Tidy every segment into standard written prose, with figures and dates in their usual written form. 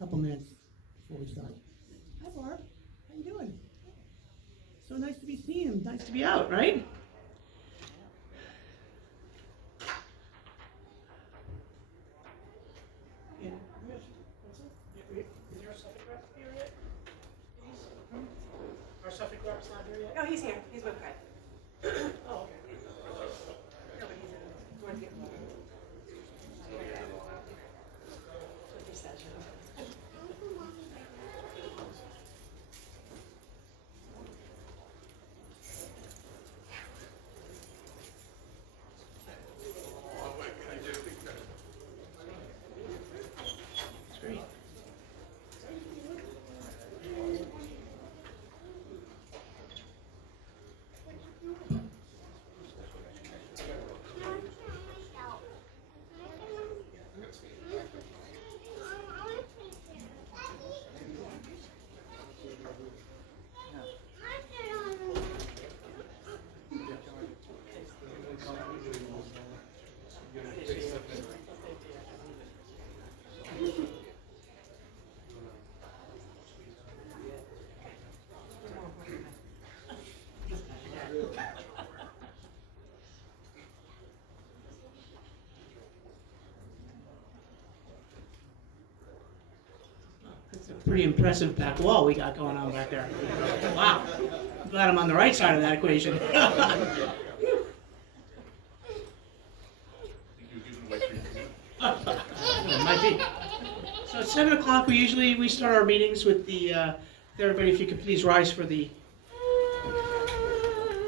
couple minutes before we start. Hi, Barb. How you doing? So nice to be seeing him. Nice to be out, right? Yeah. Is there a Suffolk rep here yet? Our Suffolk rep's not here yet? No, he's here. He's with Guy. Oh, okay. No, but he's going to get one. That's great. It's a pretty impressive back wall we got going on back there. Wow. I'm glad I'm on the right side of that equation. It might be. So at 7 o'clock, we start our meetings with the, everybody, if you could please rise for the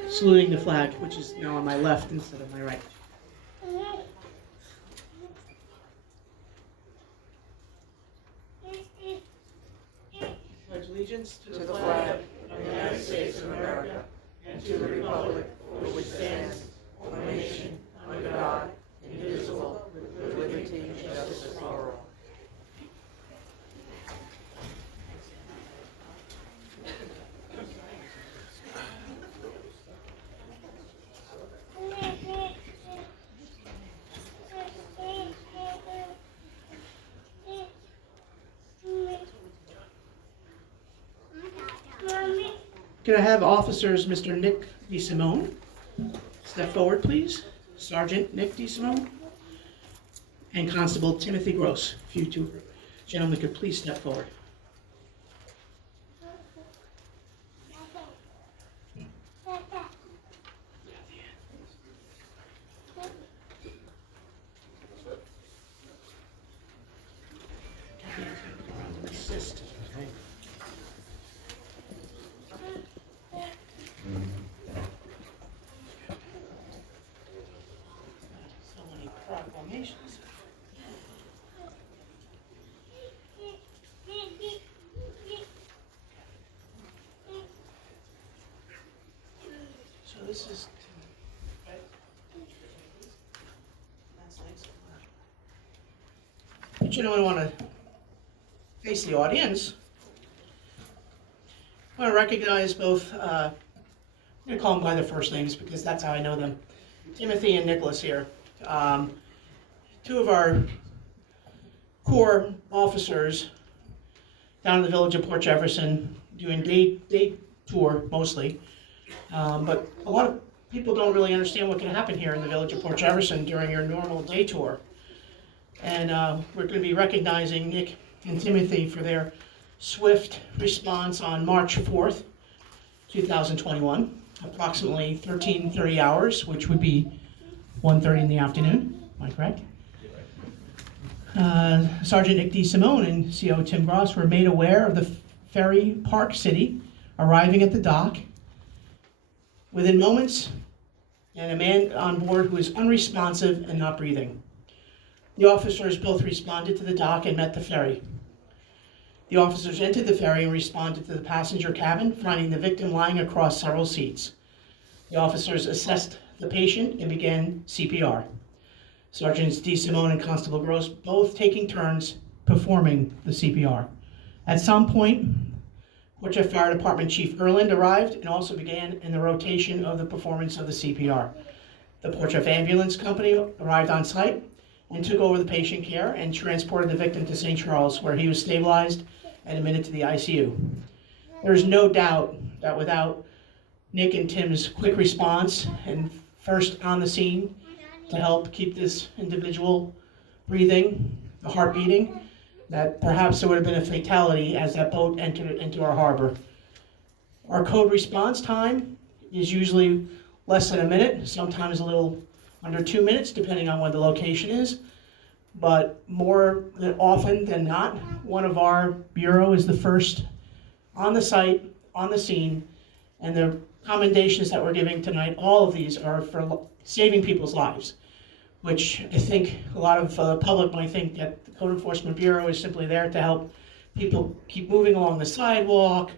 saluting the flag, which is now on my left instead of my right. Pledge allegiance To the flag of the United States of America and to the republic for which stands one nation under God, indivisible, with liberty and justice for all. Can I have officers, Mr. Nick DeSimone, step forward, please? Sergeant Nick DeSimone and Constable Timothy Gross. If you two gentlemen could please step forward. Assist. So many proclamations. So this is. You gentlemen want to face the audience. I want to recognize both, I'm going to call them by their first names because that's how I know them. Timothy and Nicholas here. Two of our core officers down in the village of Port Jefferson doing day tour mostly. But a lot of people don't really understand what can happen here in the village of Port Jefferson during your normal day tour. And we're going to be recognizing Nick and Timothy for their swift response on March 4th, 2021, approximately 13:30 hours, which would be 1:30 in the afternoon. Am I correct? Sergeant Nick DeSimone and CO Tim Gross were made aware of the ferry Park City arriving at the dock within moments, and a man on board who is unresponsive and not breathing. The officers both responded to the dock and met the ferry. The officers entered the ferry and responded to the passenger cabin, finding the victim lying across several seats. The officers assessed the patient and began CPR. Sergeants DeSimone and Constable Gross both taking turns performing the CPR. At some point, Port Jeff Fire Department Chief Erland arrived and also began in the rotation of the performance of the CPR. The Port Jeff Ambulance Company arrived on site and took over the patient care and transported the victim to St. Charles, where he was stabilized and admitted to the ICU. There's no doubt that without Nick and Tim's quick response and first on the scene to help keep this individual breathing, the heart beating, that perhaps there would have been a fatality as that boat entered into our harbor. Our code response time is usually less than a minute, sometimes a little under 2 minutes, depending on where the location is. But more than often than not, one of our bureau is the first on the site, on the scene, and the commendations that we're giving tonight, all of these are for saving people's lives, which I think a lot of the public might think that the Code Enforcement Bureau is simply there to help people keep moving along the sidewalk,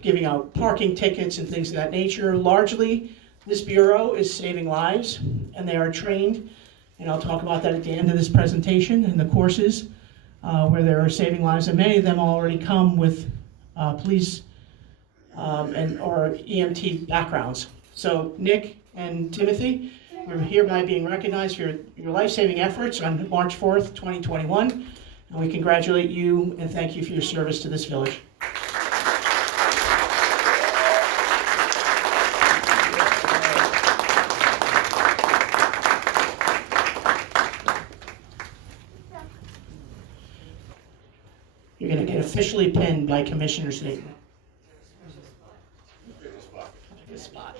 giving out parking tickets and things of that nature. Largely, this bureau is saving lives, and they are trained, and I'll talk about that at the end of this presentation, and the courses where they're saving lives, and many of them already come with police or EMT backgrounds. So Nick and Timothy, we're hereby being recognized for your life-saving efforts on March 4th, 2021, and we congratulate you and thank you for your service to this village. You're going to get officially pinned by Commissioner Staten. Pick a spot.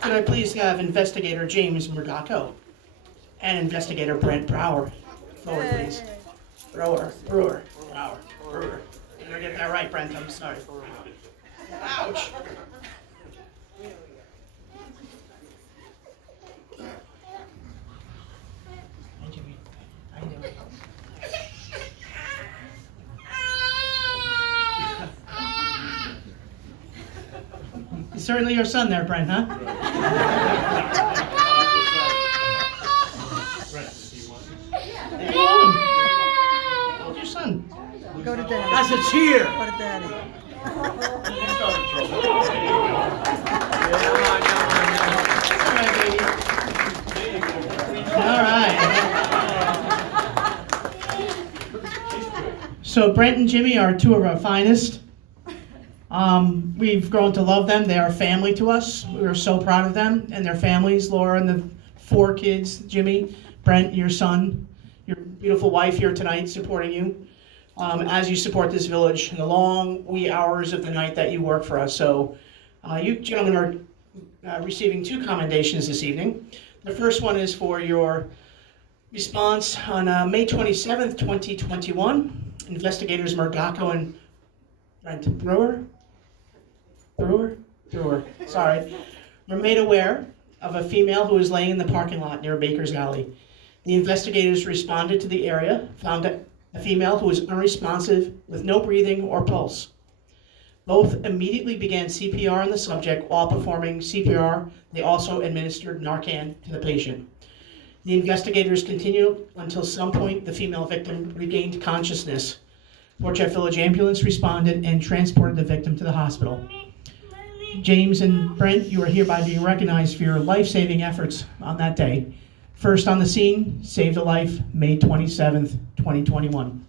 Could I please have Investigator James Murdaco and Investigator Brent Brower forward, please? Brower. You're gonna get that right, Brent. I'm sorry. Ouch. Hi, Jimmy. How you doing? He's certainly your son there, Brent, huh? Hold your son. Go to daddy. That's a cheer. Go to daddy. All right, baby. All right. So Brent and Jimmy are two of our finest. We've grown to love them. They are family to us. We are so proud of them and their families. Laura and the 4 kids, Jimmy, Brent, your son, your beautiful wife here tonight supporting you as you support this village in the long wee hours of the night that you work for us. So you gentlemen are receiving 2 commendations this evening. The first one is for your response on May 27th, 2021. Investigators Murdaco and Brent Brewer, sorry, were made aware of a female who was laying in the parking lot near Baker's Alley. The investigators responded to the area, found a female who was unresponsive with no breathing or pulse. Both immediately began CPR on the subject. While performing CPR, they also administered Narcan to the patient. The investigators continued until some point the female victim regained consciousness. Port Jeff Village Ambulance responded and transported the victim to the hospital. James and Brent, you are hereby being recognized for your life-saving efforts on that day. First on the scene, saved a life, May 27th, 2021.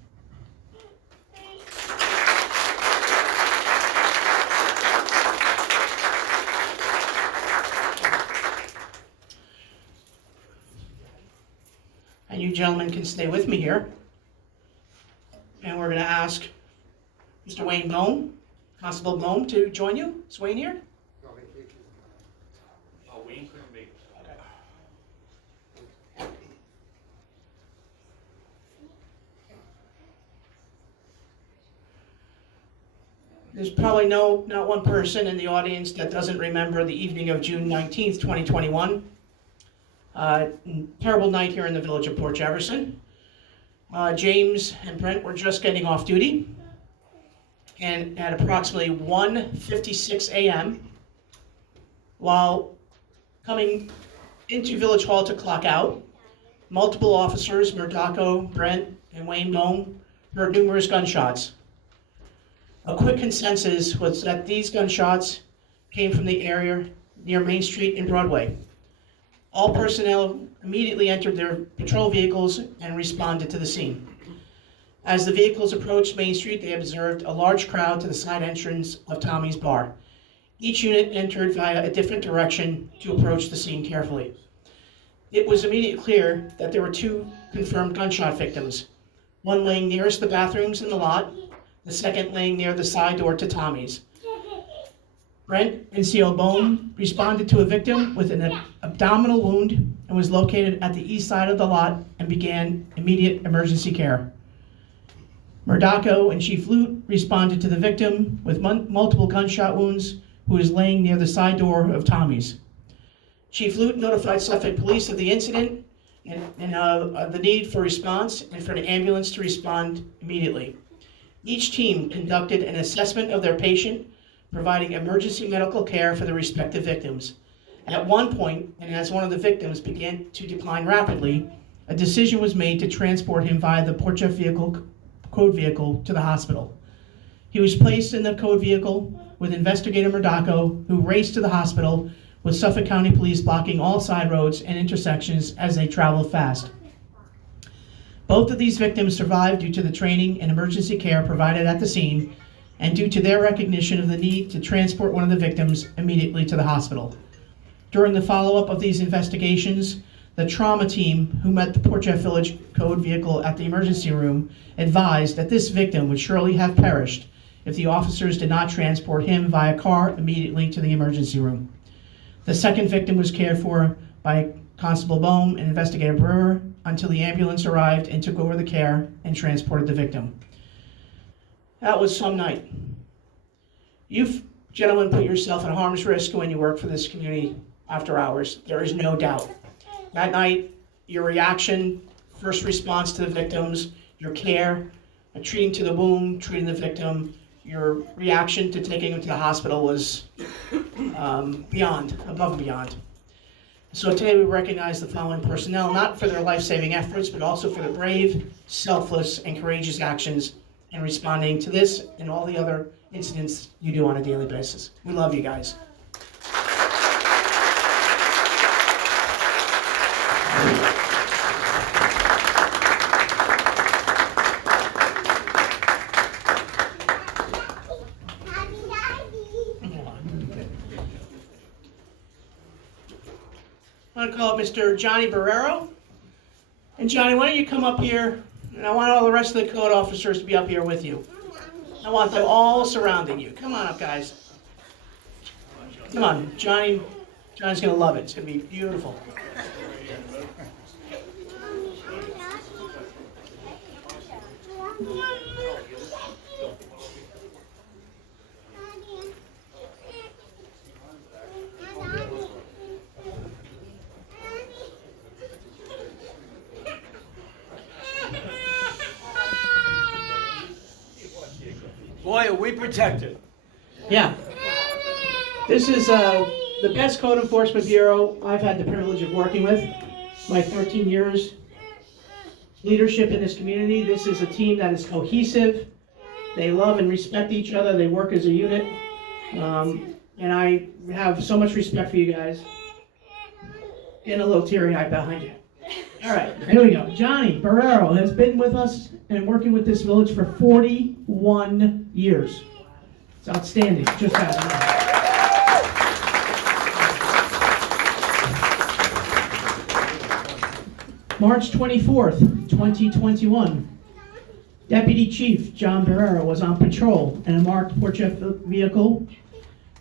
And you gentlemen can stay with me here. And we're going to ask Mr. Wayne Bohm, Constable Bohm, to join you. Is Wayne here? Oh, Wayne couldn't make it. There's probably not one person in the audience that doesn't remember the evening of June 19th, 2021. Terrible night here in the village of Port Jefferson. James and Brent were just getting off duty, and at approximately 1:56 a.m., while coming into Village Hall to clock out, multiple officers, Murdaco, Brent, and Wayne Bone, heard numerous gunshots. A quick consensus was that these gunshots came from the area near Main Street and Broadway. All personnel immediately entered their patrol vehicles and responded to the scene. As the vehicles approached Main Street, they observed a large crowd to the side entrance of Tommy's Bar. Each unit entered via a different direction to approach the scene carefully. It was immediately clear that there were two confirmed gunshot victims, one laying nearest the bathrooms in the lot, the second laying near the side door to Tommy's. Brent and C.O. Bone responded to a victim with an abdominal wound and was located at the east side of the lot and began immediate emergency care. Murdaco and Chief Lute responded to the victim with multiple gunshot wounds who was laying near the side door of Tommy's. Chief Lute notified Suffolk Police of the incident and the need for response and for an ambulance to respond immediately. Each team conducted an assessment of their patient, providing emergency medical care for the respective victims. At one point, and as one of the victims began to decline rapidly, a decision was made to transport him via the Port Jeff code vehicle to the hospital. He was placed in the code vehicle with Investigator Murdaco, who raced to the hospital with Suffolk County Police blocking all side roads and intersections as they traveled fast. Both of these victims survived due to the training and emergency care provided at the scene and due to their recognition of the need to transport one of the victims immediately to the hospital. During the follow-up of these investigations, the trauma team who met the Port Jeff Village Code vehicle at the emergency room advised that this victim would surely have perished if the officers did not transport him via car immediately to the emergency room. The second victim was cared for by Constable Bohm and Investigator Brewer until the ambulance arrived and took over the care and transported the victim. That was some night. You gentlemen put yourself at harm's risk when you work for this community after hours. There is no doubt. That night, your reaction, first response to the victims, your care, treating to the wound, treating the victim, your reaction to taking him to the hospital was above and beyond. So today we recognize the following personnel, not for their life-saving efforts, but also for the brave, selfless, and courageous actions in responding to this and all the other incidents you do on a daily basis. We love you guys. I'm going to call up Mr. Johnny Barrero. And Johnny, why don't you come up here, and I want all the rest of the code officers to be up here with you. I want them all surrounding you. Come on up, guys. Come on, Johnny's going to love it. It's going to be beautiful. Boy, are we protected. Yeah. This is the best code enforcement bureau I've had the privilege of working with. My 13 years leadership in this community. This is a team that is cohesive. They love and respect each other. They work as a unit. And I have so much respect for you guys. Getting a little teary-eyed behind you. All right, here we go. Johnny Barrero has been with us and working with this village for 41 years. It's outstanding. Just that. March 24th, 2021. Deputy Chief John Barrero was on patrol in a marked Port Jeff vehicle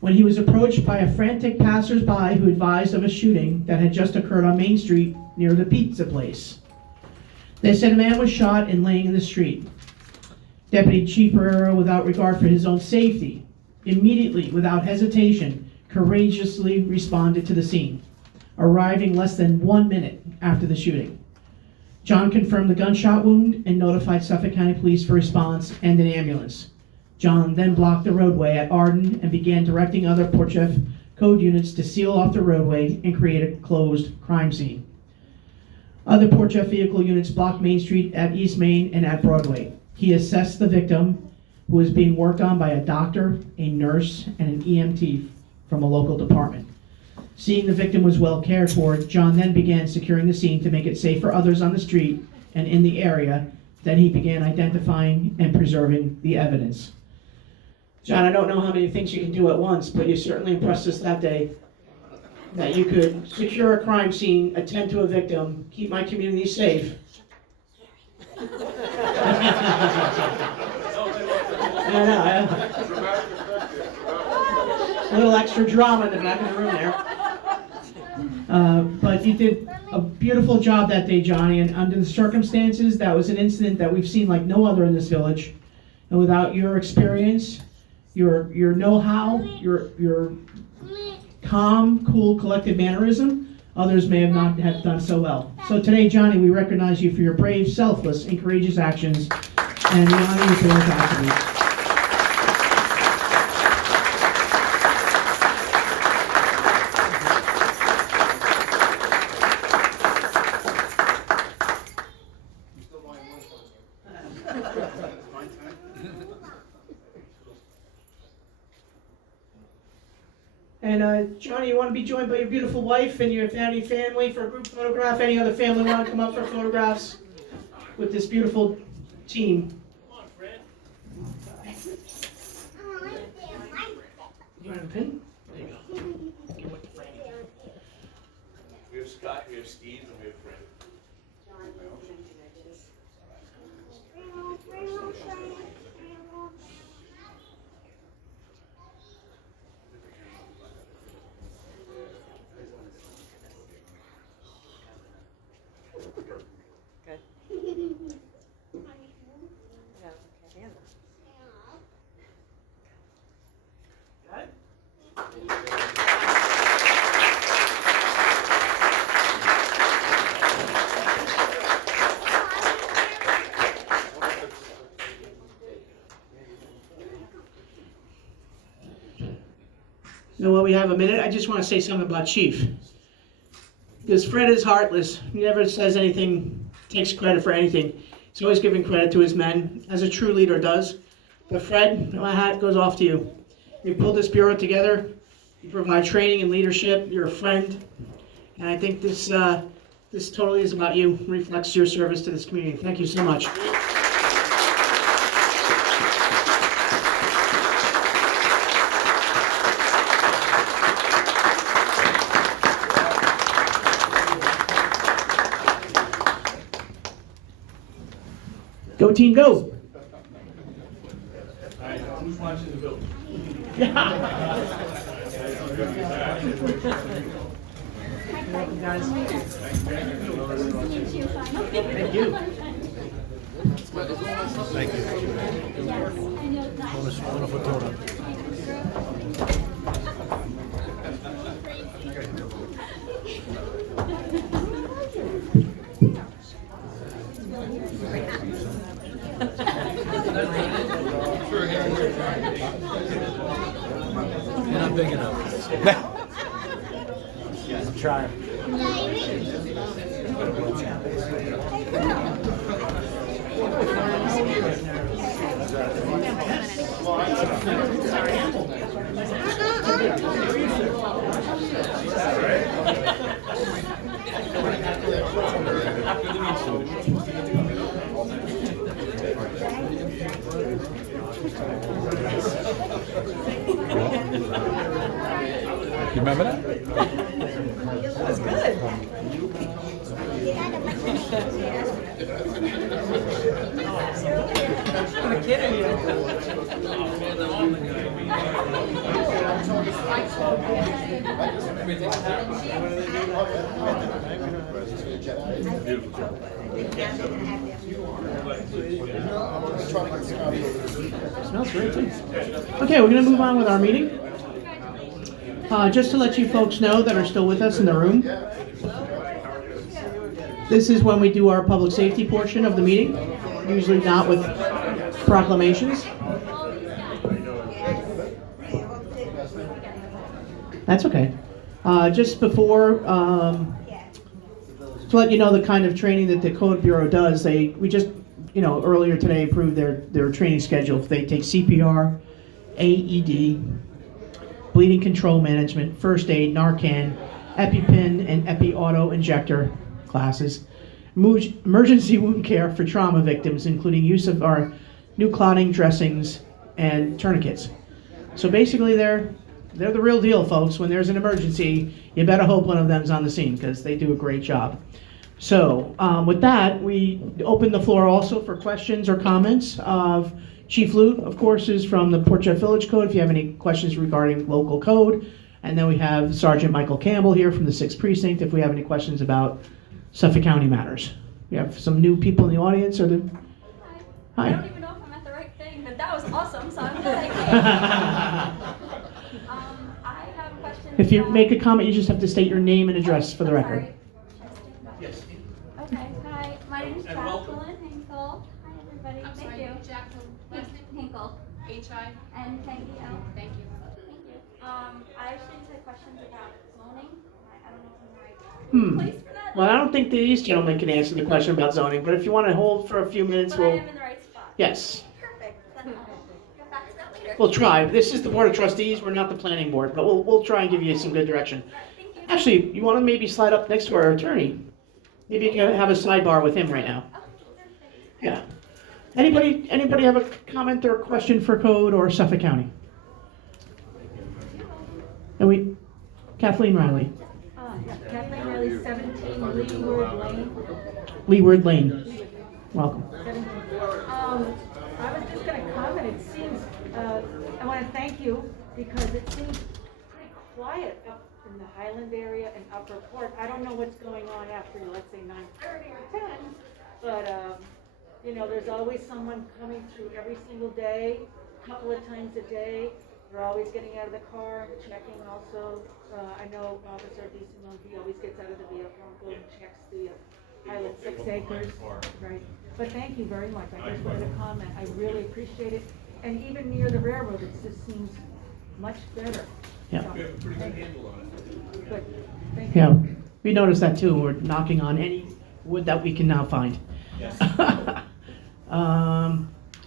when he was approached by a frantic passersby who advised of a shooting that had just occurred on Main Street near the pizza place. They said a man was shot and laying in the street. Deputy Chief Barrero, without regard for his own safety, immediately, without hesitation, courageously responded to the scene, arriving less than 1 minute after the shooting. John confirmed the gunshot wound and notified Suffolk County Police for response and an ambulance. John then blocked the roadway at Arden and began directing other Port Jeff Code units to seal off the roadway and create a closed crime scene. Other Port Jeff vehicle units blocked Main Street at East Main and at Broadway. He assessed the victim, who was being worked on by a doctor, a nurse, and an EMT from a local department. Seeing the victim was well cared for, John then began securing the scene to make it safe for others on the street and in the area. Then he began identifying and preserving the evidence. John, I don't know how many things you can do at once, but you certainly impressed us that day that you could secure a crime scene, attend to a victim, keep my community safe. I know. A little extra drama in the back of the room there. But you did a beautiful job that day, Johnny, and under the circumstances, that was an incident that we've seen like no other in this village. And without your experience, your know-how, your calm, cool, collected mannerism, others may have not have done so well. So today, Johnny, we recognize you for your brave, selfless, and courageous actions, and we honor you for those attributes. And Johnny, you want to be joined by your beautiful wife and your family for a group photograph? Any other family want to come up for photographs with this beautiful team? Come on, Fred. You want a pin? There you go. Get with the frame. We have Scott, we have Steve, and we have Fred. You know what, we have a minute. I just want to say something about Chief. Because Fred is heartless. He never says anything, takes credit for anything. He's always giving credit to his men, as a true leader does. But Fred, my hat goes off to you. You pulled this bureau together. You provide training and leadership. You're a friend. And I think this totally is about you, reflects your service to this community. Thank you so much. Go team, go! All right, who's watching the building? Guys. Thank you. Thank you. Wonderful donor. You're not big enough. I'm trying. You remember that? That's good. I'm kidding you. Smells great too. Okay, we're going to move on with our meeting. Just to let you folks know that are still with us in the room, this is when we do our public safety portion of the meeting, usually not with proclamations. That's okay. Just before, to let you know the kind of training that the Code Bureau does, we just, earlier today approved their training schedule. They take CPR, AED, bleeding control management, first aid, Narcan, EpiPen, and Epi-auto injector classes, emergency wound care for trauma victims, including use of our new clotting dressings and tourniquets. So basically, they're the real deal, folks. When there's an emergency, you better hope one of them's on the scene, because they do a great job. So with that, we open the floor also for questions or comments. Chief Lute, of course, is from the Port Jeff Village Code, if you have any questions regarding local code. And then we have Sergeant Michael Campbell here from the 6th Precinct, if we have any questions about Suffolk County matters. We have some new people in the audience. Hi. I don't even know if I'm at the right thing, but that was awesome, so I'm like, I have questions. If you make a comment, you just have to state your name and address for the record. Sorry. Yes. Okay, hi, my name is Jacqueline Hinkle. Hi, everybody. Thank you. Jacqueline, last name? Hinkle. H-I? And K-E-L. Thank you. Thank you. I actually just had questions about zoning. I don't know if I'm the right place for that. Well, I don't think these gentlemen can answer the question about zoning, but if you want to hold for a few minutes, But I am in the right spot. Yes. Perfect. Then I'll get back to that later. We'll try. This is the Board of Trustees. We're not the planning board, but we'll try and give you some good direction. Thank you. Actually, you want to maybe slide up next to our attorney? Maybe you can have a sidebar with him right now. Yeah. Anybody have a comment or question for Code or Suffolk County? And Kathleen Riley. Kathleen Riley, 17 Leeward Lane. Leeward Lane. Welcome. I was just going to comment, it seems, I want to thank you, because it seems pretty quiet up in the Highland area and Upper Port. I don't know what's going on after, let's say, 9:30 or 10, but, there's always someone coming through every single day, a couple of times a day. They're always getting out of the car and checking also. I know Officer DeSimone, he always gets out of the vehicle and goes and checks the Highland 6 acres. Right. But thank you very much. I just wanted to comment. I really appreciate it. And even near the railroad, it just seems much better. Yeah. So, We have a pretty good handle on it. good. Thank you. Yeah. We noticed that too. We're knocking on any wood that we can now find. Yes.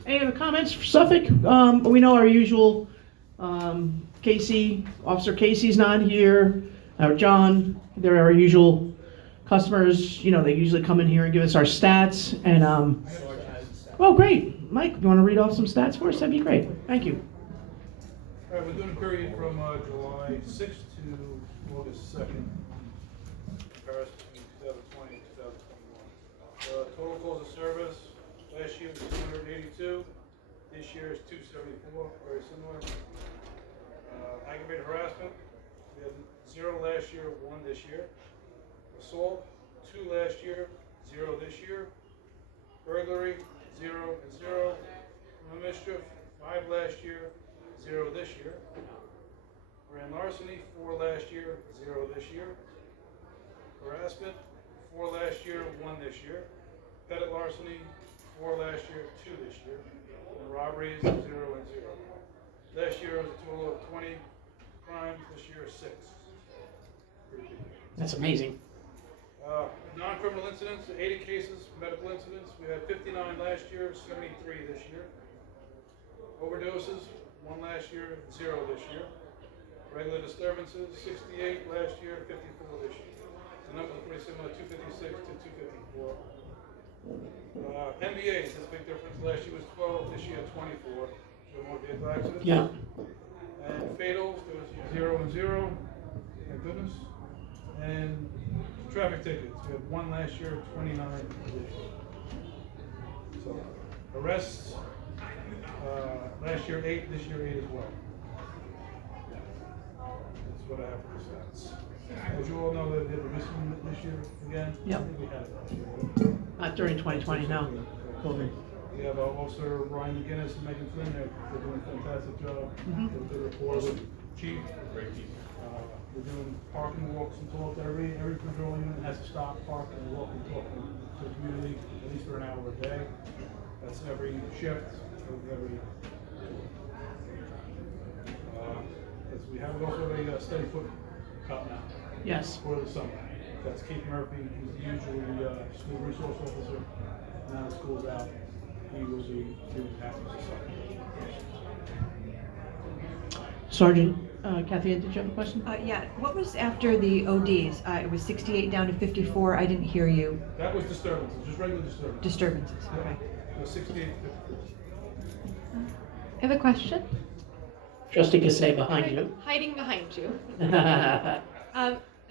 Any other comments for Suffolk? We know our usual Officer Casey's not here, or John. They're our usual customers. They usually come in here and give us our stats. And oh, great, Mike, you want to read off some stats for us? That'd be great. Thank you. All right, we're doing a period from July 6th to August 2nd. Comparison between 2020 and 2021. Total calls of service last year was 282. This year is 274, very similar. Aggravated harassment, we had 0 last year, 1 this year. Assault, 2 last year, 0 this year. Burglary, 0 and 0. Criminal mischief, 5 last year, 0 this year. Grand larceny, 4 last year, 0 this year. Harassment, 4 last year, 1 this year. Pettit larceny, 4 last year, 2 this year. And robberies, 0 and 0. Last year was a total of 20 crimes, this year 6. That's amazing. Non-criminal incidents, 80 cases, medical incidents. We had 59 last year, 73 this year. Overdoses, 1 last year, 0 this year. Regular disturbances, 68 last year, 54 this year. The numbers are pretty similar, 256 to 254. MBAs, that's a big difference. Last year was 12, this year 24. So more vehicle accidents. Yeah. And fatals, there was 0 and 0. Thank goodness. And traffic tickets, we had 1 last year, 29 this year. So arrests, last year 8, this year 8 as well. That's what I have for the stats. As you all know, they did the whiskey this year again. Yep. I think we had it last year. Not during 2020, no. COVID. We have Officer Ryan McGinnis and Megan Flynn, they're doing a fantastic job. Mhm. With the report with Chief. We're doing parking walks and talk. Every patrol unit has to stop, park, and walk and talk to the community at least for an hour a day. That's every shift, every. We have also a steady foot cut now. Yes. For the summer. That's Keith Murphy, he's usually school resource officer. Now the school's out, he will be doing that this summer. Sergeant Kathy, did you have a question? Yeah, what was after the ODs? It was 68 down to 54, I didn't hear you. That was disturbances, just regular disturbances. Disturbances, okay. So 68 to 54. I have a question. Trustee Cassay behind you. Hiding behind you.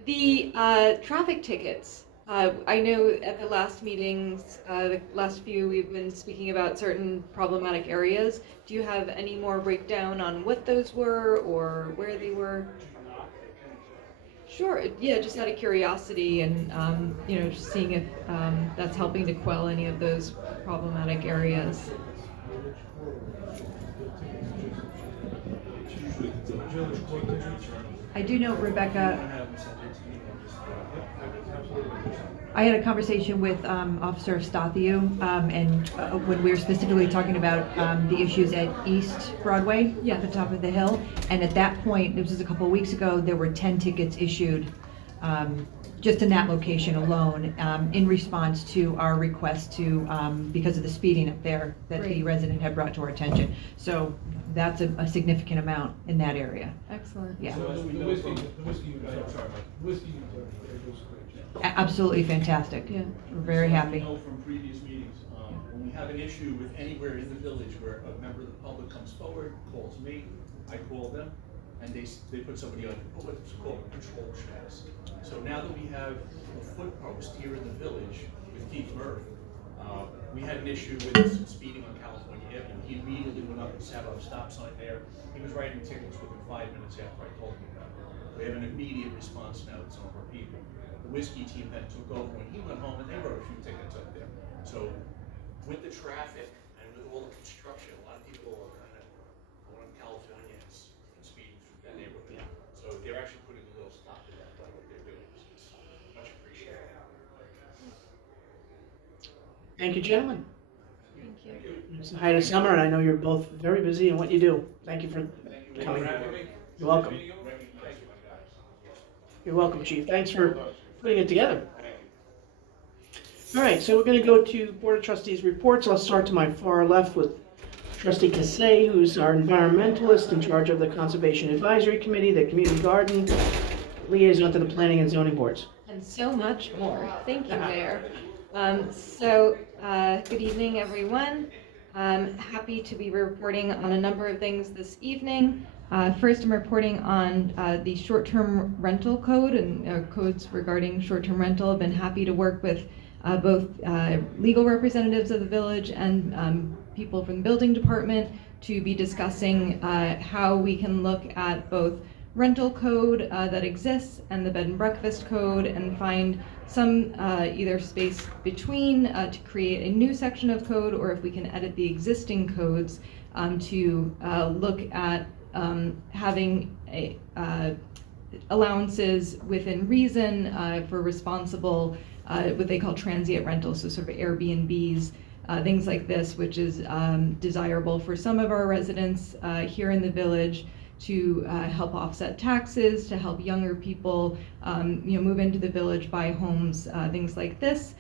The traffic tickets. I know at the last meetings, the last few, we've been speaking about certain problematic areas. Do you have any more breakdown on what those were or where they were? Sure. Yeah, just out of curiosity and just seeing if that's helping to quell any of those problematic areas. I do know, Rebecca, I had a conversation with Officer Stathiou, and when we were specifically talking about the issues at East Broadway, at the top of the hill, and at that point, this was a couple of weeks ago, there were 10 tickets issued just in that location alone, in response to our request to, because of the speeding up there that the resident had brought to our attention. So that's a significant amount in that area. Excellent. Yeah. So the whiskey units are great. Absolutely fantastic. Yeah. We're very happy. We know from previous meetings, when we have an issue with anywhere in the village where a member of the public comes forward, calls me, I call them, and they put somebody on what's called a patrol status. So now that we have a foot post here in the village with Keith Murphy, we had an issue with some speeding on California Avenue. He immediately went up and sat on a stop sign there. He was writing tickets within 5 minutes after I told him about it. We have an immediate response now with some of our people. The whiskey team then took over when he went home and they wrote a few tickets up there. So with the traffic and with all the construction, a lot of people are kind of going to California and speeding through that neighborhood. Yeah. So they're actually putting a little stop to that by what they're doing. It's much appreciated. Thank you, gentlemen. Thank you. It's the height of summer, and I know you're both very busy in what you do. Thank you for coming. You're welcome. You're welcome, Chief. Thanks for putting it together. All right, so we're going to go to Board of Trustees reports. I'll start to my far left with Trustee Cassay, who's our environmentalist in charge of the Conservation Advisory Committee, the Community Garden, liaison to the Planning and Zoning Boards. And so much more. Thank you, Mayor. Good evening, everyone. Happy to be reporting on a number of things this evening. First, I'm reporting on the short-term rental code and codes regarding short-term rental. I've been happy to work with both legal representatives of the village and people from the building department to be discussing how we can look at both rental code that exists and the bed and breakfast code and find some either space between to create a new section of code, or if we can edit the existing codes to look at having allowances within reason for responsible what they call transient rentals, so sort of Airbnbs, things like this, which is desirable for some of our residents here in the village to help offset taxes, to help younger people move into the village, buy homes, things like this.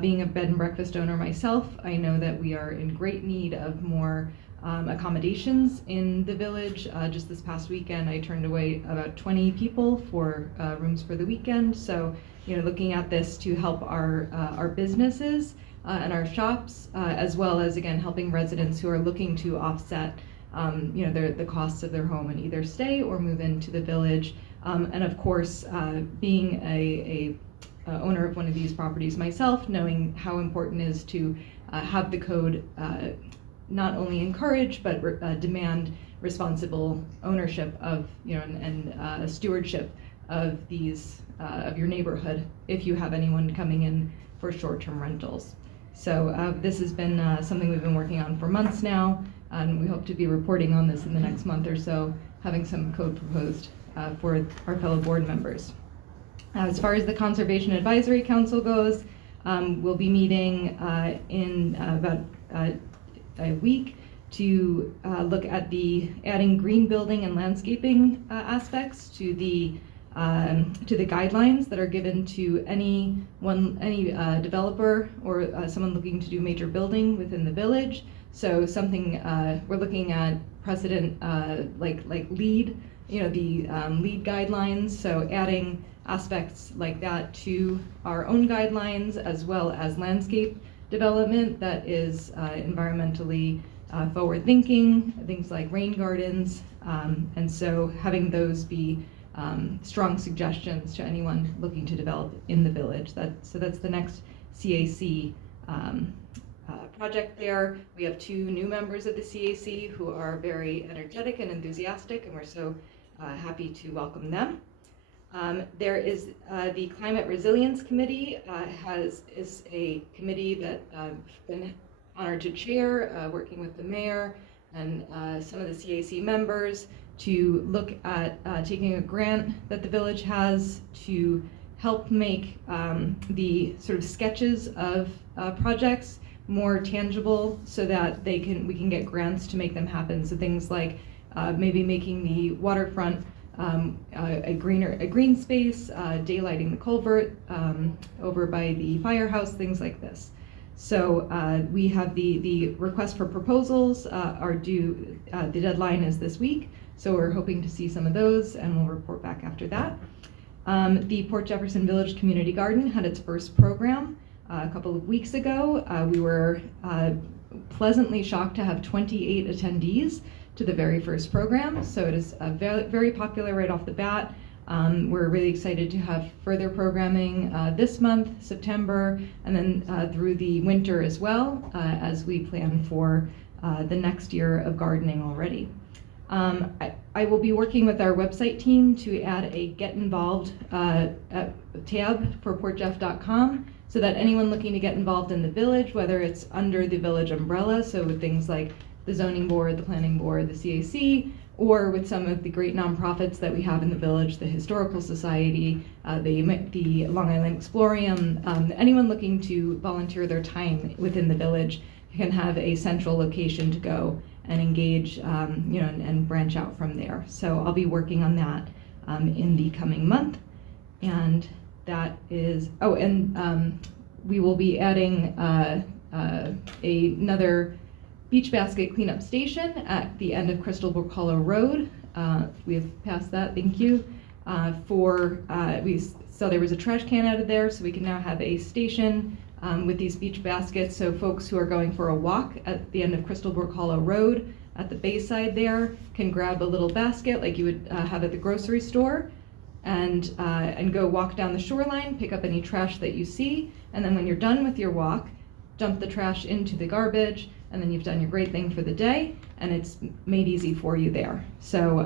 Being a bed and breakfast owner myself, I know that we are in great need of more accommodations in the village. Just this past weekend, I turned away about 20 people for rooms for the weekend. So, looking at this to help our businesses and our shops, as well as, again, helping residents who are looking to offset the costs of their home and either stay or move into the village. And of course, being a owner of one of these properties myself, knowing how important it is to have the code not only encourage but demand responsible ownership of and stewardship of these, of your neighborhood if you have anyone coming in for short-term rentals. So this has been something we've been working on for months now, and we hope to be reporting on this in the next month or so, having some code proposed for our fellow board members. As far as the Conservation Advisory Council goes, we'll be meeting in about a week to look at the adding green building and landscaping aspects to the guidelines that are given to any developer or someone looking to do major building within the village. So something we're looking at precedent like LEED, the LEED guidelines. So adding aspects like that to our own guidelines, as well as landscape development that is environmentally forward-thinking, things like rain gardens, and so having those be strong suggestions to anyone looking to develop in the village. So that's the next CAC project there. We have 2 new members of the CAC who are very energetic and enthusiastic, and we're so happy to welcome them. There is the Climate Resilience Committee is a committee that I've been honored to chair, working with the mayor and some of the CAC members to look at taking a grant that the village has to help make the sort of sketches of projects more tangible, so that we can get grants to make them happen. So things like maybe making the waterfront a green space, daylighting the culvert over by the firehouse, things like this. So we have the request for proposals are due, the deadline is this week, so we're hoping to see some of those, and we'll report back after that. The Port Jefferson Village Community Garden had its first program a couple of weeks ago. We were pleasantly shocked to have 28 attendees to the very first program, so it is very, very popular right off the bat. We're really excited to have further programming this month, September, and then through the winter as well, as we plan for the next year of gardening already. I will be working with our website team to add a Get Involved tab for portjeff.com, so that anyone looking to get involved in the village, whether it's under the village umbrella, so with things like the zoning board, the planning board, the CAC, or with some of the great nonprofits that we have in the village, the Historical Society, the Long Island Explorium, anyone looking to volunteer their time within the village can have a central location to go and engage, and branch out from there. So I'll be working on that in the coming month, and that is, we will be adding another beach basket cleanup station at the end of Crystal Brook Hollow Road. We have passed that, thank you. We saw there was a trash can out of there, so we can now have a station with these beach baskets, so folks who are going for a walk at the end of Crystal Brook Hollow Road at the bayside there can grab a little basket like you would have at the grocery store, and go walk down the shoreline, pick up any trash that you see, and then when you're done with your walk, dump the trash into the garbage, and then you've done your great thing for the day, and it's made easy for you there. So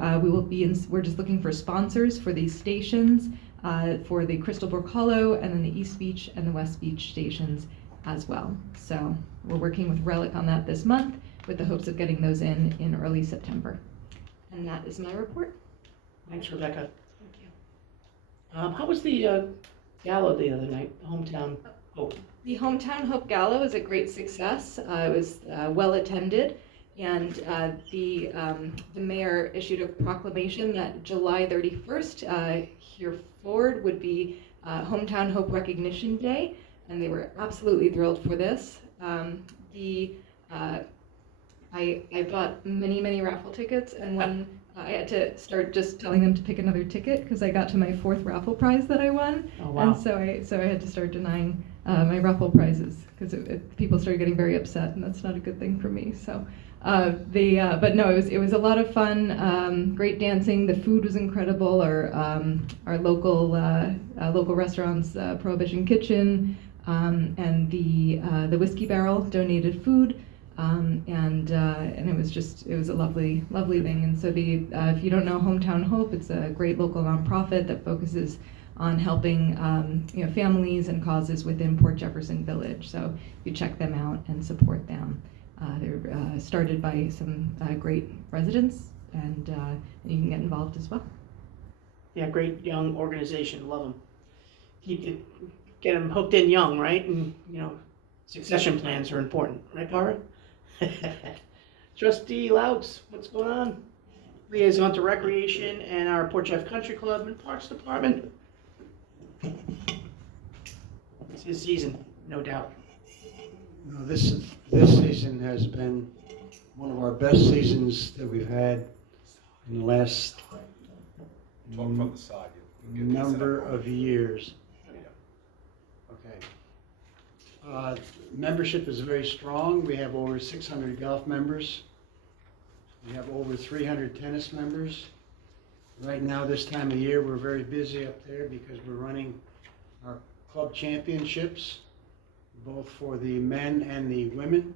we're just looking for sponsors for these stations, for the Crystal Brook Hollow, and then the East Beach and the West Beach stations as well. So we're working with Relic on that this month, with the hopes of getting those in early September. And that is my report. Thanks, Rebecca. Thank you. How was the gala the other night, the Hometown Hope? The Hometown Hope Gala was a great success. It was well attended, and the mayor issued a proclamation that July 31st here forward would be Hometown Hope Recognition Day, and they were absolutely thrilled for this. I bought many raffle tickets, and when I had to start just telling them to pick another ticket because I got to my 4th raffle prize that I won. Oh, wow. And so I had to start denying my raffle prizes because people started getting very upset, and that's not a good thing for me. So, but no, it was a lot of fun. Great dancing. The food was incredible. Our local restaurants, Prohibition Kitchen, and the Whiskey Barrel donated food. And it was a lovely thing. And so if you don't know Hometown Hope, it's a great local nonprofit that focuses on helping families and causes within Port Jefferson Village. So you check them out and support them. They're started by some great residents, and you can get involved as well. Yeah, great young organization, love them. Get them hooked in young, right? And, succession plans are important, right, Barbara? Trustee Louts, what's going on? Liaison to Recreation and our Port Jeff Country Club and Parks Department. It's his season, no doubt. No, this season has been one of our best seasons that we've had in the last Talk from the side. You can get number of years. Okay. Membership is very strong. We have over 600 golf members. We have over 300 tennis members. Right now, this time of year, we're very busy up there because we're running our club championships, both for the men and the women.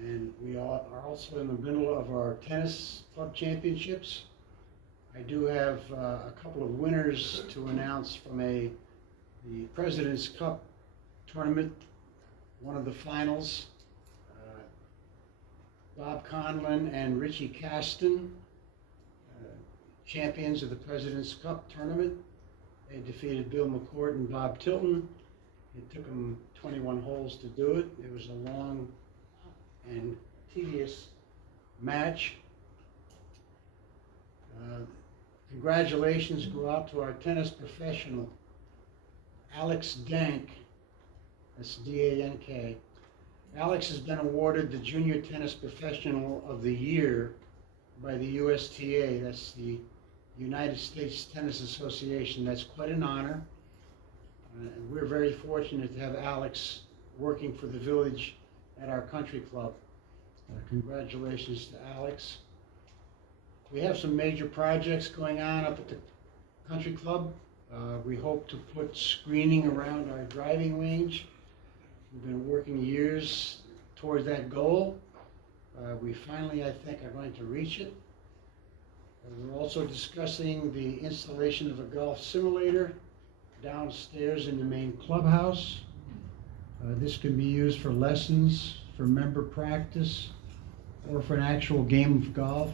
And we are also in the middle of our tennis club championships. I do have a couple of winners to announce from the President's Cup tournament, one of the finals. Bob Conlon and Richie Caston, champions of the President's Cup tournament. They defeated Bill McCourt and Bob Tilton. It took them 21 holes to do it. It was a long and tedious match. Congratulations go out to our tennis professional, Alex Dank, that's D-A-N-K. Alex has been awarded the Junior Tennis Professional of the Year by the USTA, that's the United States Tennis Association. That's quite an honor. And we're very fortunate to have Alex working for the village at our country club. Congratulations to Alex. We have some major projects going on up at the country club. We hope to put screening around our driving range. We've been working years towards that goal. We finally, I think, are going to reach it. We're also discussing the installation of a golf simulator downstairs in the main clubhouse. This can be used for lessons, for member practice, or for an actual game of golf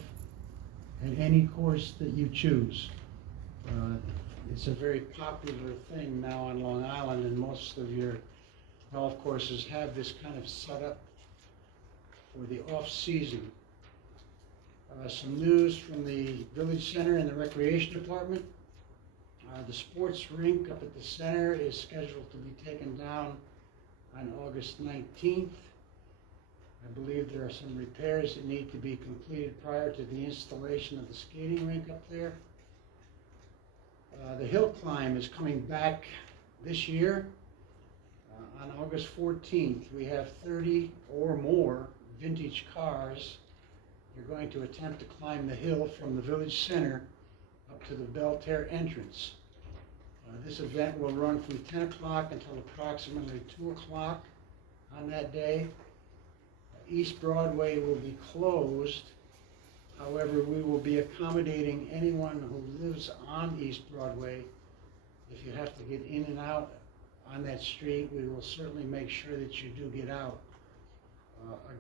at any course that you choose. It's a very popular thing now on Long Island, and most of your golf courses have this kind of setup for the off-season. Some news from the Village Center and the Recreation Department. The sports rink up at the center is scheduled to be taken down on August 19th. I believe there are some repairs that need to be completed prior to the installation of the skating rink up there. The hill climb is coming back this year. On August 14th, we have 30 or more vintage cars. You're going to attempt to climb the hill from the village center up to the Belterre entrance. This event will run from 10 o'clock until approximately 2 o'clock on that day. East Broadway will be closed. However, we will be accommodating anyone who lives on East Broadway. If you have to get in and out on that street, we will certainly make sure that you do get out.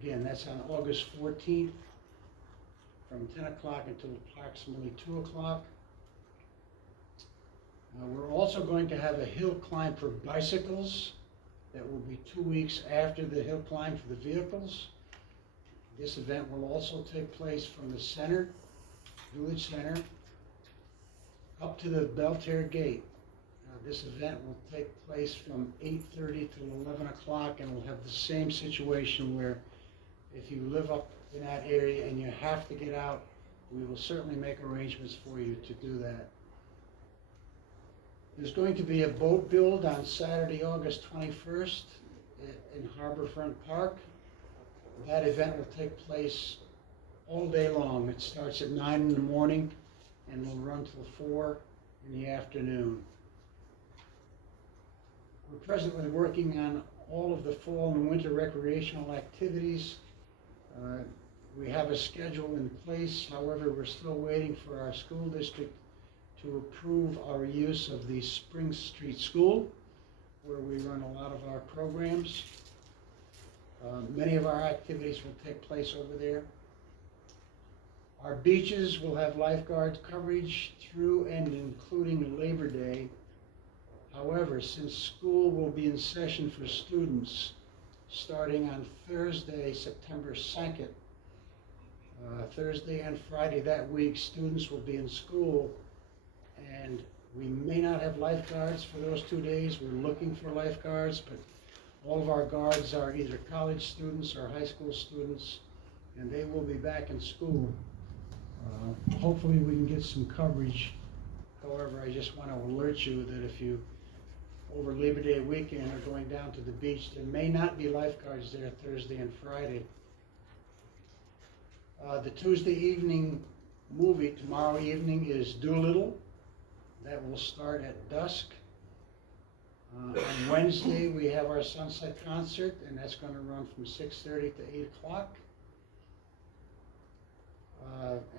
Again, that's on August 14th from 10 o'clock until approximately 2 o'clock. We're also going to have a hill climb for bicycles. That will be 2 weeks after the hill climb for the vehicles. This event will also take place from the center, village center, up to the Belterre gate. This event will take place from 8:30 to 11 o'clock, and we'll have the same situation where if you live up in that area and you have to get out, we will certainly make arrangements for you to do that. There's going to be a boat build on Saturday, August 21st in Harborfront Park. That event will take place all day long. It starts at 9 in the morning and will run till 4 in the afternoon. We're presently working on all of the fall and winter recreational activities. We have a schedule in place, however, we're still waiting for our school district to approve our use of the Spring Street School, where we run a lot of our programs. Many of our activities will take place over there. Our beaches will have lifeguard coverage through and including Labor Day. However, since school will be in session for students starting on Thursday, September 2nd, Thursday and Friday that week, students will be in school, and we may not have lifeguards for those 2 days. We're looking for lifeguards, but all of our guards are either college students or high school students, and they will be back in school. Hopefully we can get some coverage. However, I just want to alert you that if you, over Labor Day weekend, are going down to the beach, there may not be lifeguards there Thursday and Friday. The Tuesday evening movie tomorrow evening is Doolittle. That will start at dusk. On Wednesday, we have our sunset concert, and that's going to run from 6:30 to 8 o'clock.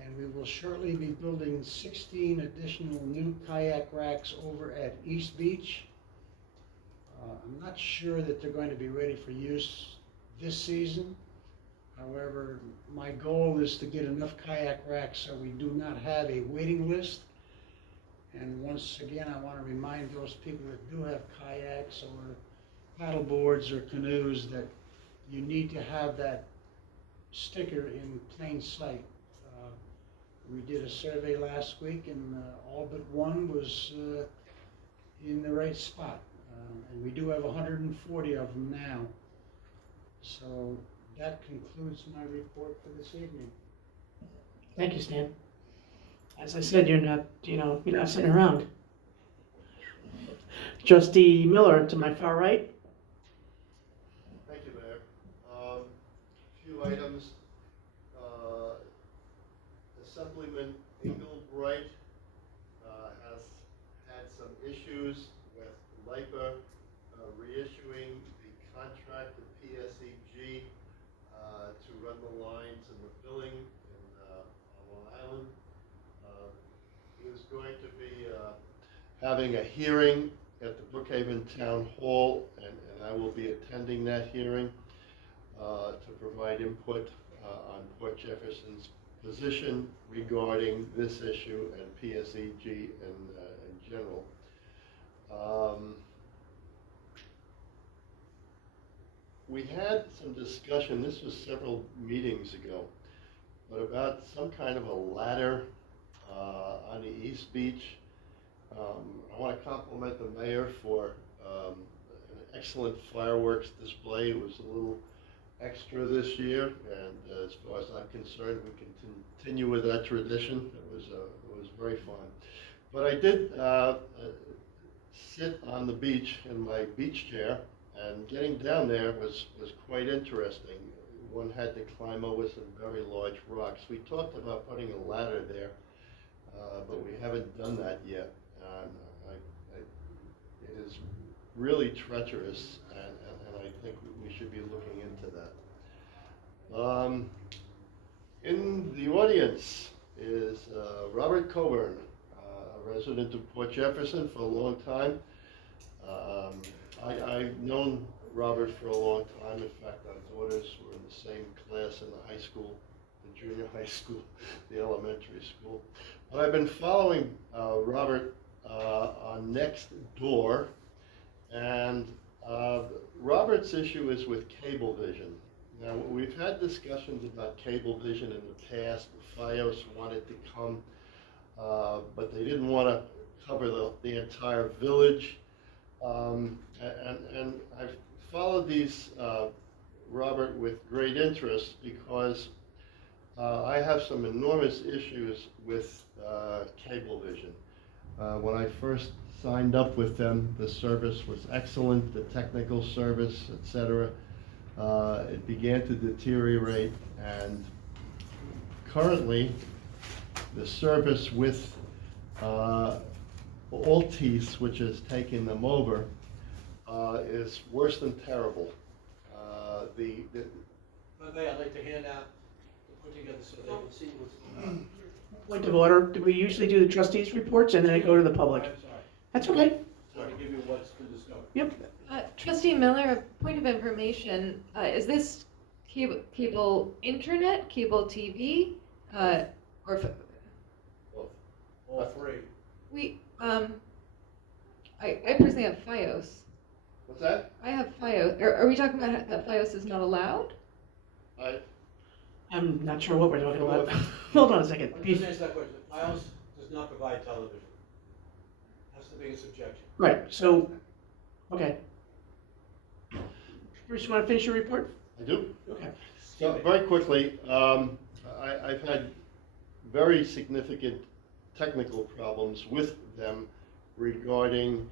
And we will shortly be building 16 additional new kayak racks over at East Beach. I'm not sure that they're going to be ready for use this season. However, my goal is to get enough kayak racks so we do not have a waiting list. And once again, I want to remind those people that do have kayaks or paddle boards or canoes that you need to have that sticker in plain sight. We did a survey last week, and all but one was in the right spot. And we do have 140 of them now. So that concludes my report for this evening. Thank you, Stan. As I said, you're not sitting around. Trustee Miller to my far right. Thank you, Mayor. A few items. Assemblyman Engelbright has had some issues with LIPA reissuing the contract to PSEG to run the lines and the billing in Long Island. He was going to be having a hearing at the Brookhaven Town Hall, and I will be attending that hearing to provide input on Port Jefferson's position regarding this issue and PSEG in general. We had some discussion, this was several meetings ago, but about some kind of a ladder on the East Beach. I want to compliment the mayor for an excellent fireworks display. It was a little extra this year, and as far as I'm concerned, we can continue with that tradition. It was very fun. But I did sit on the beach in my beach chair, and getting down there was quite interesting. One had to climb over some very large rocks. We talked about putting a ladder there, but we haven't done that yet. It is really treacherous, and I think we should be looking into that. In the audience is Robert Coburn, a resident of Port Jefferson for a long time. I've known Robert for a long time. In fact, our daughters were in the same class in the high school, the junior high school, the elementary school. But I've been following Robert on Next Door, and Robert's issue is with Cablevision. Now, we've had discussions about Cablevision in the past. FiOS wanted to come, but they didn't want to cover the entire village. And I've followed these, Robert, with great interest because I have some enormous issues with Cablevision. When I first signed up with them, the service was excellent, the technical service, etc. It began to deteriorate, and currently the service with Altice, which has taken them over, is worse than terrible. I'd like to hand out, put together so they can see what's going on. Point of order, do we usually do the trustees' reports and then I go to the public? I'm sorry. That's okay. Sorry to give you what's been discovered. Yep. Trustee Miller, a point of information, is this cable internet, cable TV, or All three. we, I personally have FiOS. What's that? I have FiOS. Are we talking about that FiOS is not allowed? I'm not sure what we're talking about. Hold on a second. Let me just answer that question. FiOS does not provide television. That's the biggest objection. Right, so, okay. Bruce, you want to finish your report? I do. Okay. So very quickly, I've had very significant technical problems with them regarding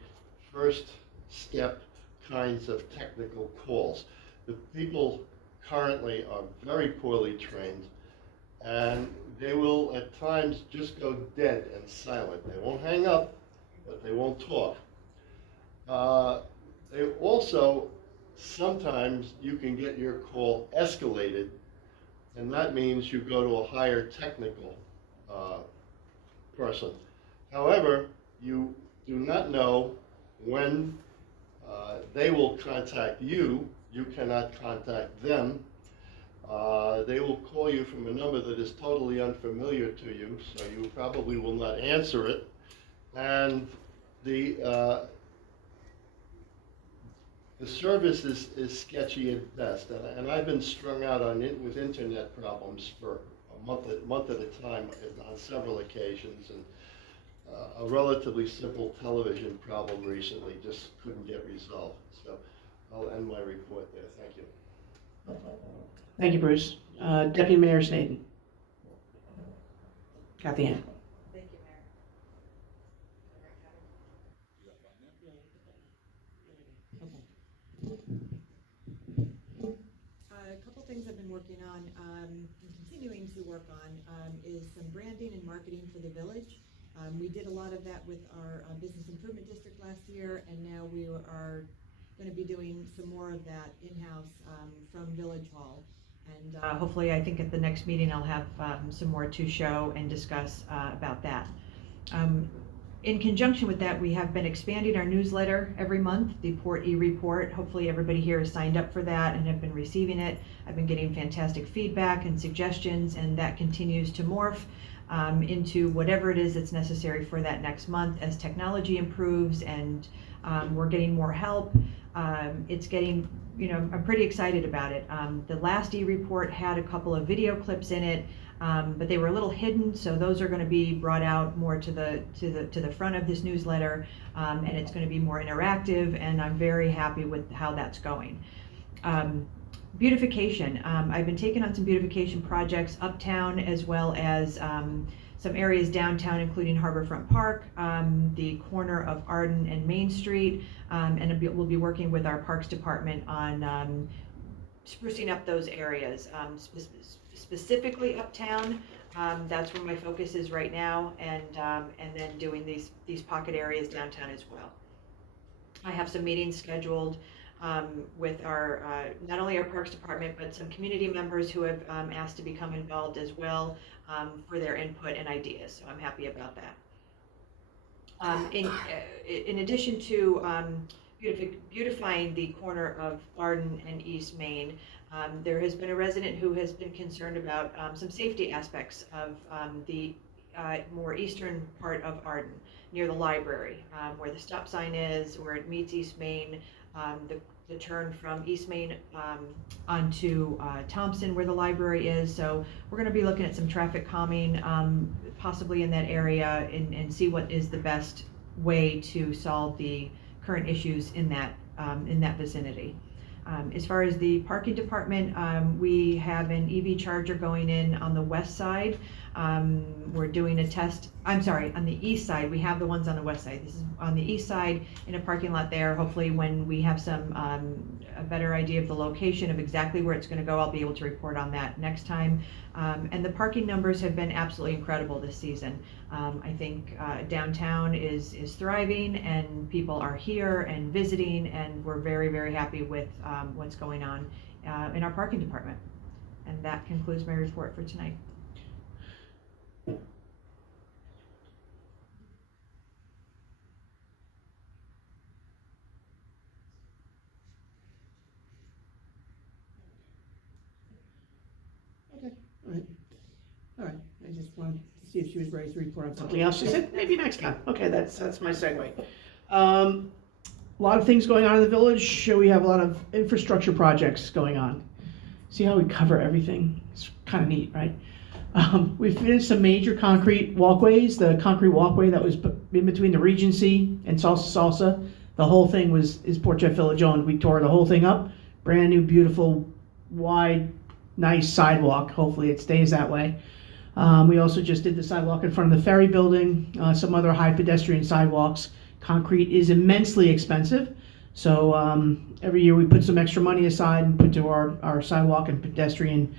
first step kinds of technical calls. The people currently are very poorly trained, and they will at times just go dead and silent. They won't hang up, but they won't talk. They also, sometimes you can get your call escalated, and that means you go to a higher technical person. However, you do not know when they will contact you. You cannot contact them. They will call you from a number that is totally unfamiliar to you, so you probably will not answer it. And the service is sketchy at best, and I've been strung out on it with internet problems for a month at a time on several occasions, and a relatively simple television problem recently just couldn't get resolved. So I'll end my report there. Thank you. Thank you, Bruce. Deputy Mayor Snaden. Kathy Ann. Thank you, Mayor. A couple things I've been working on, and continuing to work on, is some branding and marketing for the village. We did a lot of that with our business improvement district last year, and now we are going to be doing some more of that in-house from Village Hall. And hopefully, I think at the next meeting, I'll have some more to show and discuss about that. In conjunction with that, we have been expanding our newsletter every month, the Port E-Report. Hopefully everybody here has signed up for that and have been receiving it. I've been getting fantastic feedback and suggestions, and that continues to morph into whatever it is that's necessary for that next month as technology improves and we're getting more help. It's getting, I'm pretty excited about it. The last E-Report had a couple of video clips in it, but they were a little hidden, so those are going to be brought out more to the front of this newsletter, and it's going to be more interactive, and I'm very happy with how that's going. Beautification. I've been taking on some beautification projects uptown as well as some areas downtown, including Harborfront Park, the corner of Arden and Main Street, and we'll be working with our Parks Department on sprucing up those areas. Specifically uptown, that's where my focus is right now, and then doing these pocket areas downtown as well. I have some meetings scheduled with our not only our Parks Department, but some community members who have asked to become involved as well for their input and ideas. So I'm happy about that. In addition to beautifying the corner of Arden and East Main, there has been a resident who has been concerned about some safety aspects of the more eastern part of Arden, near the library, where the stop sign is, where it meets East Main, the turn from East Main onto Thompson, where the library is. So we're going to be looking at some traffic calming, possibly in that area, and see what is the best way to solve the current issues in that vicinity. As far as the parking department, we have an EV charger going in on the west side. We're doing a test, I'm sorry, on the east side. We have the ones on the west side. This is on the east side in a parking lot there. Hopefully when we have a better idea of the location of exactly where it's going to go, I'll be able to report on that next time. And the parking numbers have been absolutely incredible this season. I think downtown is thriving, and people are here and visiting, and we're very, very happy with what's going on in our parking department. And that concludes my report for tonight. Okay, all right. I just wanted to see if she was ready to report on something else. She said, maybe next time. Okay, that's my segue. A lot of things going on in the village. We have a lot of infrastructure projects going on. See how we cover everything? It's kind of neat, right? We finished some major concrete walkways. The concrete walkway that was in between the Regency and Salsa, the whole thing is Port Jeff Village owned. We tore the whole thing up. Brand new, beautiful, wide, nice sidewalk. Hopefully it stays that way. We also just did the sidewalk in front of the ferry building, some other high pedestrian sidewalks. Concrete is immensely expensive, so every year we put some extra money aside and put to our sidewalk and pedestrian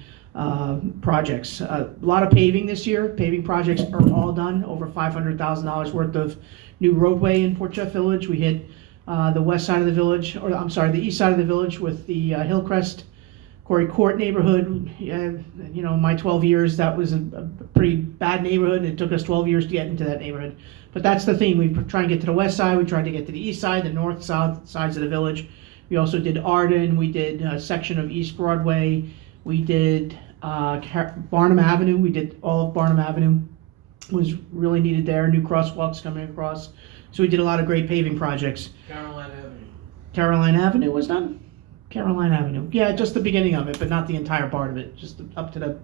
projects. A lot of paving this year. Paving projects are all done. Over $500,000 worth of new roadway in Port Jeff Village. We hit the west side of the village, or I'm sorry, the east side of the village with the Hillcrest Corey Court neighborhood. You know, my 12 years, that was a pretty bad neighborhood, and it took us 12 years to get into that neighborhood. But that's the theme. We try and get to the west side, we tried to get to the east side, the north, south sides of the village. We also did Arden, we did a section of East Broadway, we did Barnum Avenue, we did all of Barnum Avenue. Was really needed there, new crosswalks coming across. So we did a lot of great paving projects. Caroline Avenue. Caroline Avenue was done? Caroline Avenue. Yeah, just the beginning of it, but not the entire part of it. Just up to the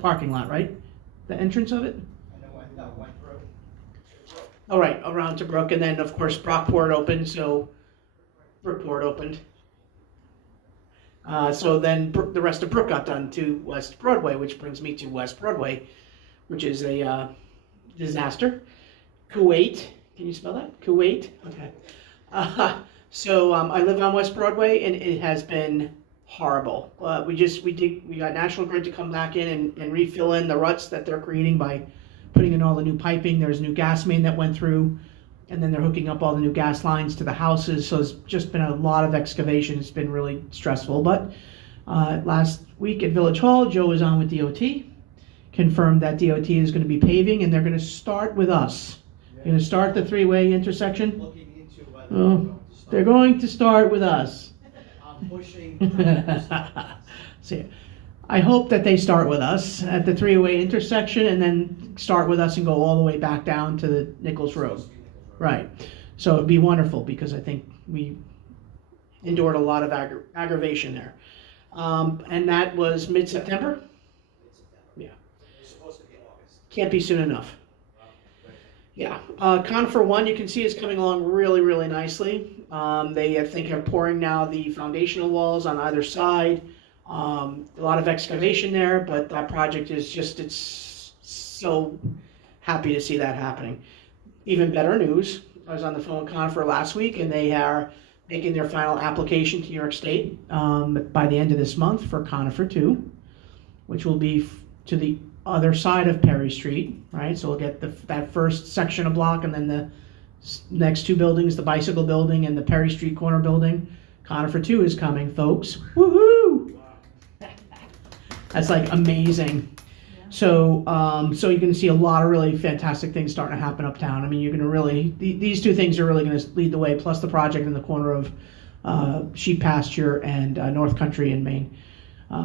parking lot, right? The entrance of it? I know, went through. All right, around to Brook, and then of course Brockport opened, so Brookport opened. So then the rest of Brook got done to West Broadway, which brings me to West Broadway, which is a disaster. Kuwait, can you spell that? Kuwait? Okay. So I live on West Broadway, and it has been horrible. We got National Grid to come back in and refill in the ruts that they're creating by putting in all the new piping. There's a new gas main that went through, and then they're hooking up all the new gas lines to the houses. So it's just been a lot of excavation. It's been really stressful. But last week at Village Hall, Joe was on with DOT, confirmed that DOT is going to be paving, and they're going to start with us. They're going to start the three-way intersection. Looking into whether They're going to start with us. I'm pushing. See, I hope that they start with us at the three-way intersection and then start with us and go all the way back down to the Nichols Road. Right. So it'd be wonderful because I think we endured a lot of aggravation there. And that was mid-September? Yeah. It's supposed to be August. Can't be soon enough. Yeah, Conifer 1, you can see, is coming along really, really nicely. They, I think, are pouring now the foundational walls on either side. A lot of excavation there, but that project is just, it's so happy to see that happening. Even better news, I was on the phone with Conifer last week, and they are making their final application to New York State by the end of this month for Conifer 2, which will be to the other side of Perry Street, right? So we'll get that first section of block, and then the next two buildings, the bicycle building and the Perry Street corner building. Conifer 2 is coming, folks. Woohoo! That's like amazing. So, so you're going to see a lot of really fantastic things starting to happen uptown. I mean, you're going to really, these two things are really going to lead the way, plus the project in the corner of Sheep Pasture and North Country in Maine.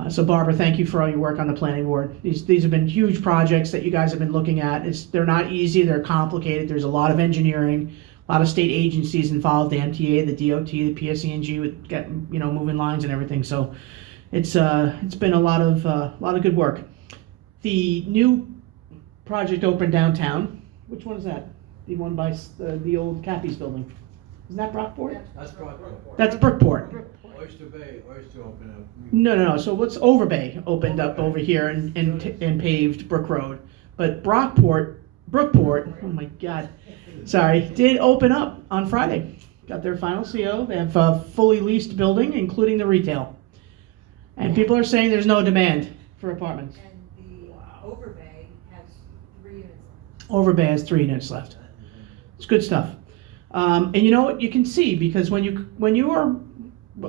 So Barbara, thank you for all your work on the planning board. These have been huge projects that you guys have been looking at. They're not easy, they're complicated. There's a lot of engineering, a lot of state agencies involved, the MTA, the DOT, the PSE&G with moving lines and everything. So it's been a lot of good work. The new project opened downtown. Which one is that? The one by the old Cappy's building. Isn't that Brockport? That's Brockport. That's Brookport. Oyster Bay, Oyster opened up. No. So what's Overbay opened up over here and paved Brook Road, but Brookport, oh my God, sorry, did open up on Friday. Got their final CO. They have a fully leased building, including the retail, and people are saying there's no demand for apartments. And Overbay has 3 units left. It's good stuff. And you know what, you can see, because when you are,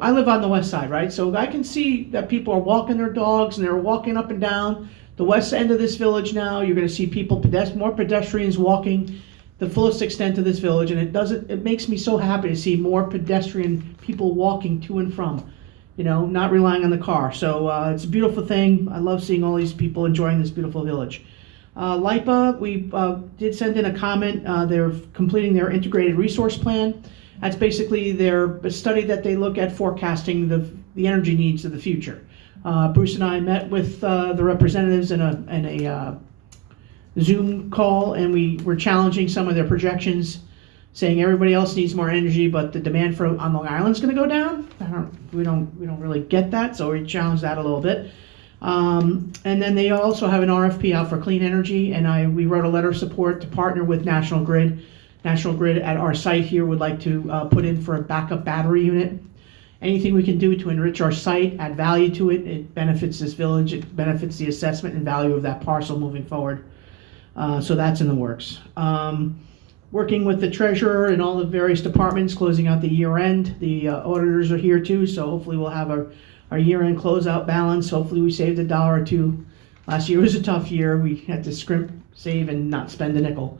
I live on the west side, right? So I can see that people are walking their dogs and they're walking up and down the west end of this village now. You're going to see people, more pedestrians walking the fullest extent of this village, and it makes me so happy to see more pedestrian people walking to and from, you know, not relying on the car. So it's a beautiful thing. I love seeing all these people enjoying this beautiful village. LIPA, we did send in a comment. They're completing their integrated resource plan. That's basically their study that they look at forecasting the energy needs of the future. Bruce and I met with the representatives in a Zoom call, and we were challenging some of their projections, saying everybody else needs more energy, but the demand on Long Island's going to go down. We don't really get that, so we challenged that a little bit. And then they also have an RFP out for clean energy, and we wrote a letter of support to partner with National Grid. National Grid at our site here would like to put in for a backup battery unit. Anything we can do to enrich our site, add value to it, it benefits this village, it benefits the assessment and value of that parcel moving forward. So that's in the works. Working with the treasurer and all the various departments, closing out the year end. The auditors are here too, so hopefully we'll have our year-end closeout balance. Hopefully we saved $1 or $2. Last year was a tough year. We had to scrimp, save, and not spend a nickel.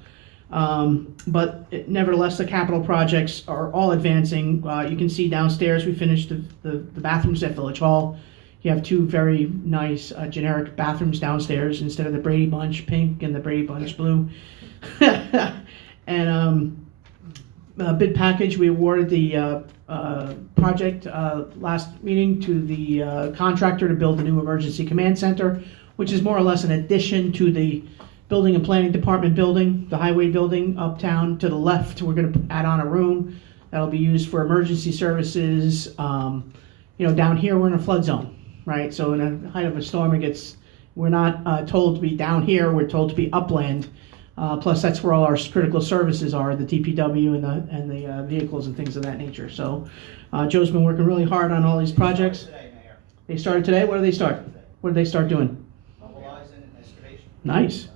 Nevertheless, the capital projects are all advancing. You can see downstairs we finished the bathrooms at Village Hall. You have 2 very nice generic bathrooms downstairs instead of the Brady Bunch pink and the Brady Bunch blue. And bid package, we awarded the project last meeting to the contractor to build the new emergency command center, which is more or less an addition to the building and planning department building, the highway building uptown. To the left, we're going to add on a room that'll be used for emergency services. You know, down here we're in a flood zone, right? So in the height of a storm, we're not told to be down here, we're told to be upland. Plus that's where all our critical services are, the DPW and the vehicles and things of that nature. So Joe's been working really hard on all these projects. They started today? What did they start? What did they start doing? Mobilizing and excavation. Nice.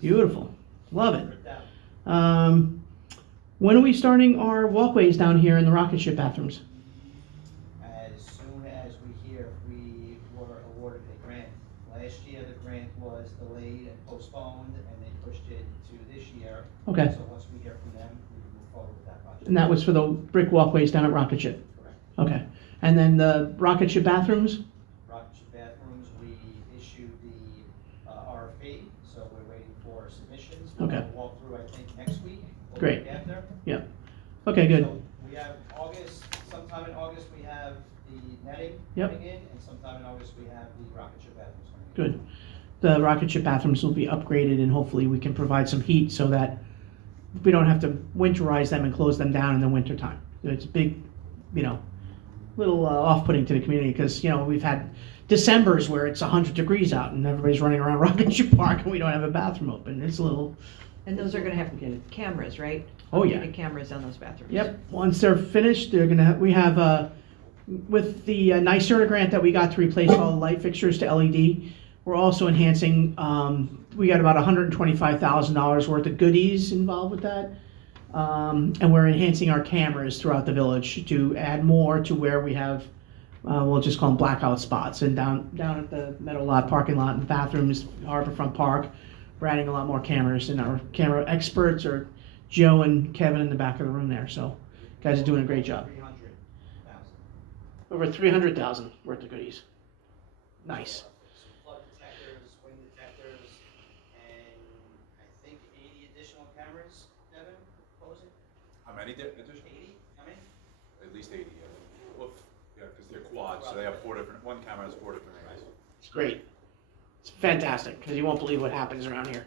Beautiful. Love it. When are we starting our walkways down here in the rocket ship bathrooms? As soon as we hear we were awarded a grant. Last year the grant was delayed and postponed, and they pushed it to this year. Okay. So once we hear from them, we move forward with that project. And that was for the brick walkways down at rocket ship? Correct. Okay. And then the rocket ship bathrooms? Rocket ship bathrooms, we issued the RFP, so we're waiting for submissions. Okay. We'll walk through, I think, next week or Great. the week after. Yeah. Okay, good. So we have sometime in August we have the netting Yep. coming in, and sometime in August we have the rocket ship bathrooms coming in. Good. The rocket ship bathrooms will be upgraded, and hopefully we can provide some heat so that we don't have to winterize them and close them down in the winter time. It's a big, you know, little off-putting to the community, because, you know, we've had Decembers where it's 100 degrees out and everybody's running around Rocket Ship Park and we don't have a bathroom open. It's a little... And those are gonna have cameras, right? Oh, yeah. Updated cameras on those bathrooms. Yep. Once they're finished, we have with the NYSERDA grant that we got to replace all the light fixtures to LED, we're also enhancing, we got about $125,000 worth of goodies involved with that. And we're enhancing our cameras throughout the village to add more to where we have, we'll just call them blackout spots. And down at the Meadow Lot parking lot and bathrooms, Harborfront Park, we're adding a lot more cameras. And our camera experts are Joe and Kevin in the back of the room there. So guys are doing a great job. 300,000. Over 300,000 worth of goodies. Nice. Flood detectors, wind detectors, and I think 80 additional cameras, Devin, proposing? How many additional? 80, how many? At least 80, yeah. Well, yeah, because they're quads, so they have one camera has 4 different angles. It's great. It's fantastic, because you won't believe what happens around here.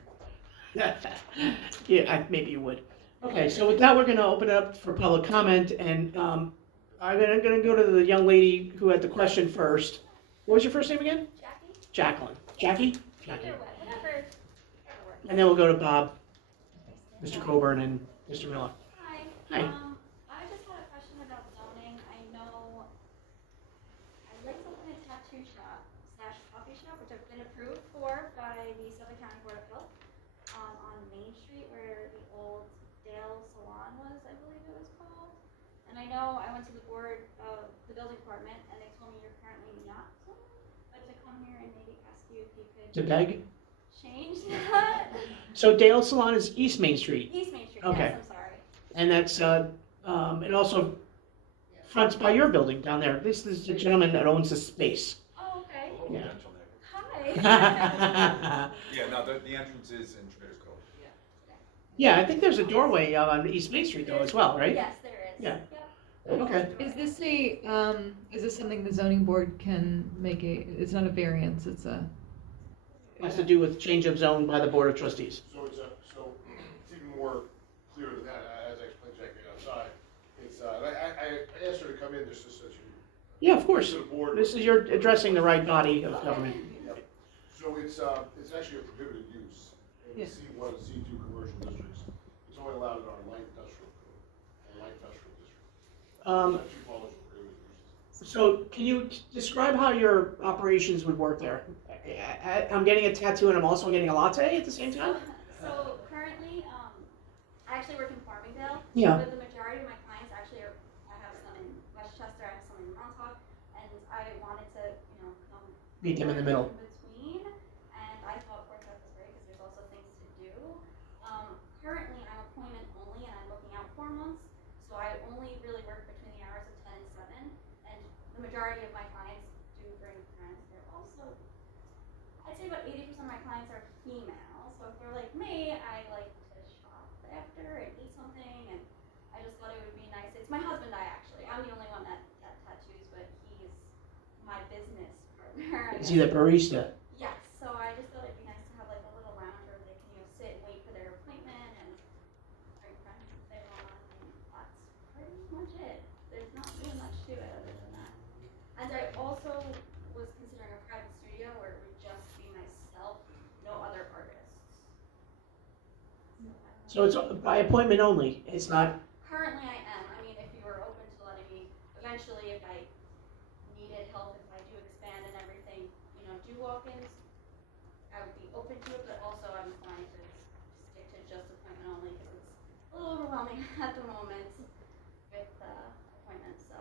Yeah, maybe you would. Okay, so with that, we're going to open it up for public comment, and I'm going to go to the young lady who had the question first. What was your first name again? Jackie? Jacqueline. Jackie? Either way, whatever. And then we'll go to Bob, Mr. Coburn, and Mr. Miller. Hi. Hi. I just had a question about zoning. I know I'd like to open a tattoo shop / coffee shop, which I've been approved for by the Suffolk County Board of Health, on Main Street where the old Dale Salon was, I believe it was called. And I know I went to the board of the building department and they told me you're currently not zoned, but to come here and maybe ask you if you could To beg? change that. So Dale Salon is East Main Street, East Main Street, Okay. yes, I'm sorry. and that's, it also fronts by your building down there. This is the gentleman that owns the space. Oh, okay. Yeah. Hi. Yeah, no, the entrance is in Traders Cove. Yeah, I think there's a doorway on East Main Street though as well, right? Yes, there is. Yeah. Yep. Okay. Is this something the zoning board can make it's not a variance, it's a. Has to do with change of zone by the Board of Trustees. So it's even more clear than that, as I explained Jackie outside. It's, I asked her to come in just so you. Yeah, of course. To the board. This is, you're addressing the right body of government. So it's actually a prohibited use in Yeah. C1 and C2 commercial districts. It's only allowed in our light industrial code, our light industrial district. Two follows prohibited uses. So can you describe how your operations would work there? I'm getting a tattoo and I'm also getting a latte at the same time? So currently, I actually work in Farmingdale. Yeah. But the majority of my clients actually are, I have some in Westchester, I have some in Montauk, and I wanted to, come Meet them in the middle. between, and I thought Portsmouth was great because there's also things to do. Currently, I'm appointment only, and I'm looking out 4 months, so I only really work between the hours of 10 and 7, and the majority of my clients do bring friends. They're also, I'd say about 80% of my clients are female, so if they're like me, I like to shop after and eat something, and I just thought it would be nice. It's my husband, I'm the only one that tattoos, but he's my business partner. Is he the barista? Yes, so I just thought it'd be nice to have like a little lounge where they can, sit and wait for their appointment and bring friends if they want, and that's pretty much it. There's not really much to it other than that. And I also was considering a private studio where it would just be myself, no other artists. So it's by appointment only, it's not, Currently I am. I mean, if you were open to letting me, eventually if I needed help, if I do expand and everything, do walk-ins, I would be open to it, but also I'm fine to stick to just appointment only because it's a little overwhelming at the moment with appointments, so.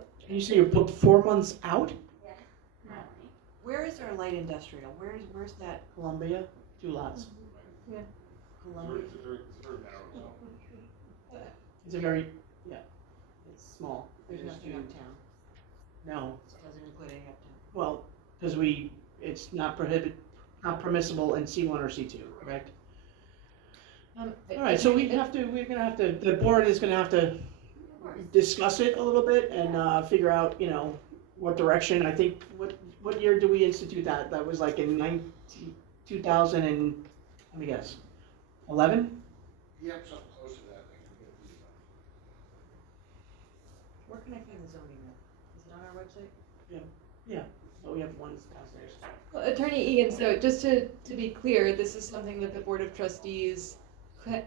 and you say you're booked 4 months out? Yeah, currently. Where is our light industrial? Where's that? Columbia, 2 lots. Columbia? It's a very narrow zone. It's a very, it's small. There's It is nothing to- uptown. No, It doesn't include any uptown. well, because it's not permissible in C1 or C2, correct? All right, so we're gonna have to, the board is gonna have to discuss it a little bit and figure out, what direction. I think, what year do we institute that? That was like in 2000 and, let me guess, 11? Yep, something close to that. I can get the, Where can I find the zoning map? Is it on our website? Yeah, so we have one downstairs. Well, Attorney Egan, so just to be clear, this is something that the Board of Trustees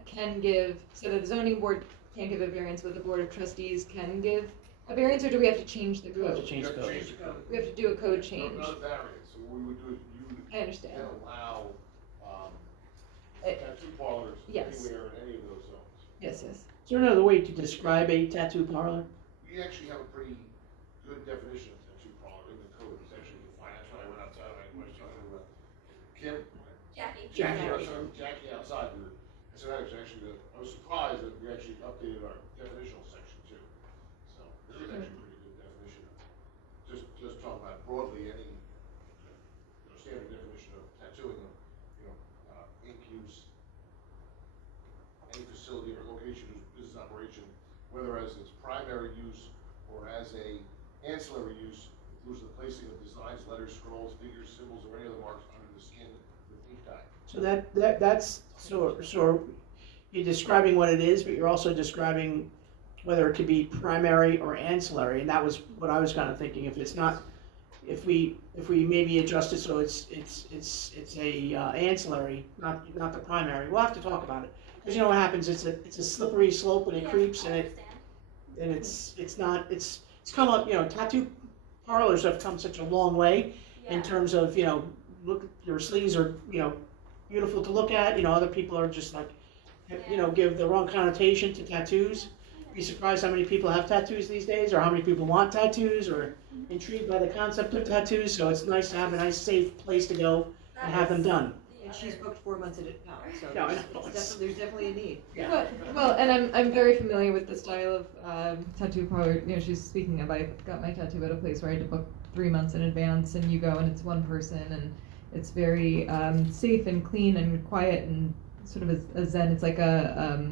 can give, so that the zoning board can't give a variance, but the Board of Trustees can give a variance, or do we have to change the We have to code? change the code. change the code. We have to do a code change. Not a variance, so what we would do is you would I understand. then allow, Eh, tattoo parlors yes. anywhere in any of those zones. Yes, yes. Is there another way to describe a tattoo parlor? We actually have a pretty good definition of tattoo parlor in the code. It's actually defined. That's why I went outside and I questioned Kim. Jackie outside. I said that was actually I was surprised that we actually updated our definitional section too. So there is actually a pretty good definition. Just talking about broadly any standard definition of tattooing, ink use, any facility or location whose business operation, whether as its primary use or as a ancillary use, includes the placing of designs, letters, scrolls, figures, symbols, or any other marks under the skin with ink dye. So that's, so you're describing what it is, but you're also describing whether it could be primary or ancillary, and that was what I was kind of thinking. If it's not, if we maybe adjust it so it's a ancillary, not the primary, we'll have to talk about it. Because you know what happens, it's a slippery slope and it creeps and it's come up, tattoo parlors have come such a long way in terms of, look, your sleeves are, beautiful to look at. You know, other people are just like, you know, give the wrong connotation to tattoos. Be surprised how many people have tattoos these days, or how many people want tattoos, or intrigued by the concept of tattoos. So it's nice to have a nice, safe place to go and have them done. And she's booked 4 months at a time, so Yeah, I there's, know. there's definitely a need. Yeah. Well, and I'm very familiar with the style of tattoo parlor. You know, she's speaking of. I got my tattoo at a place where I had to book 3 months in advance, and you go and it's one person, and it's very safe and clean and quiet and sort of a zen. It's like a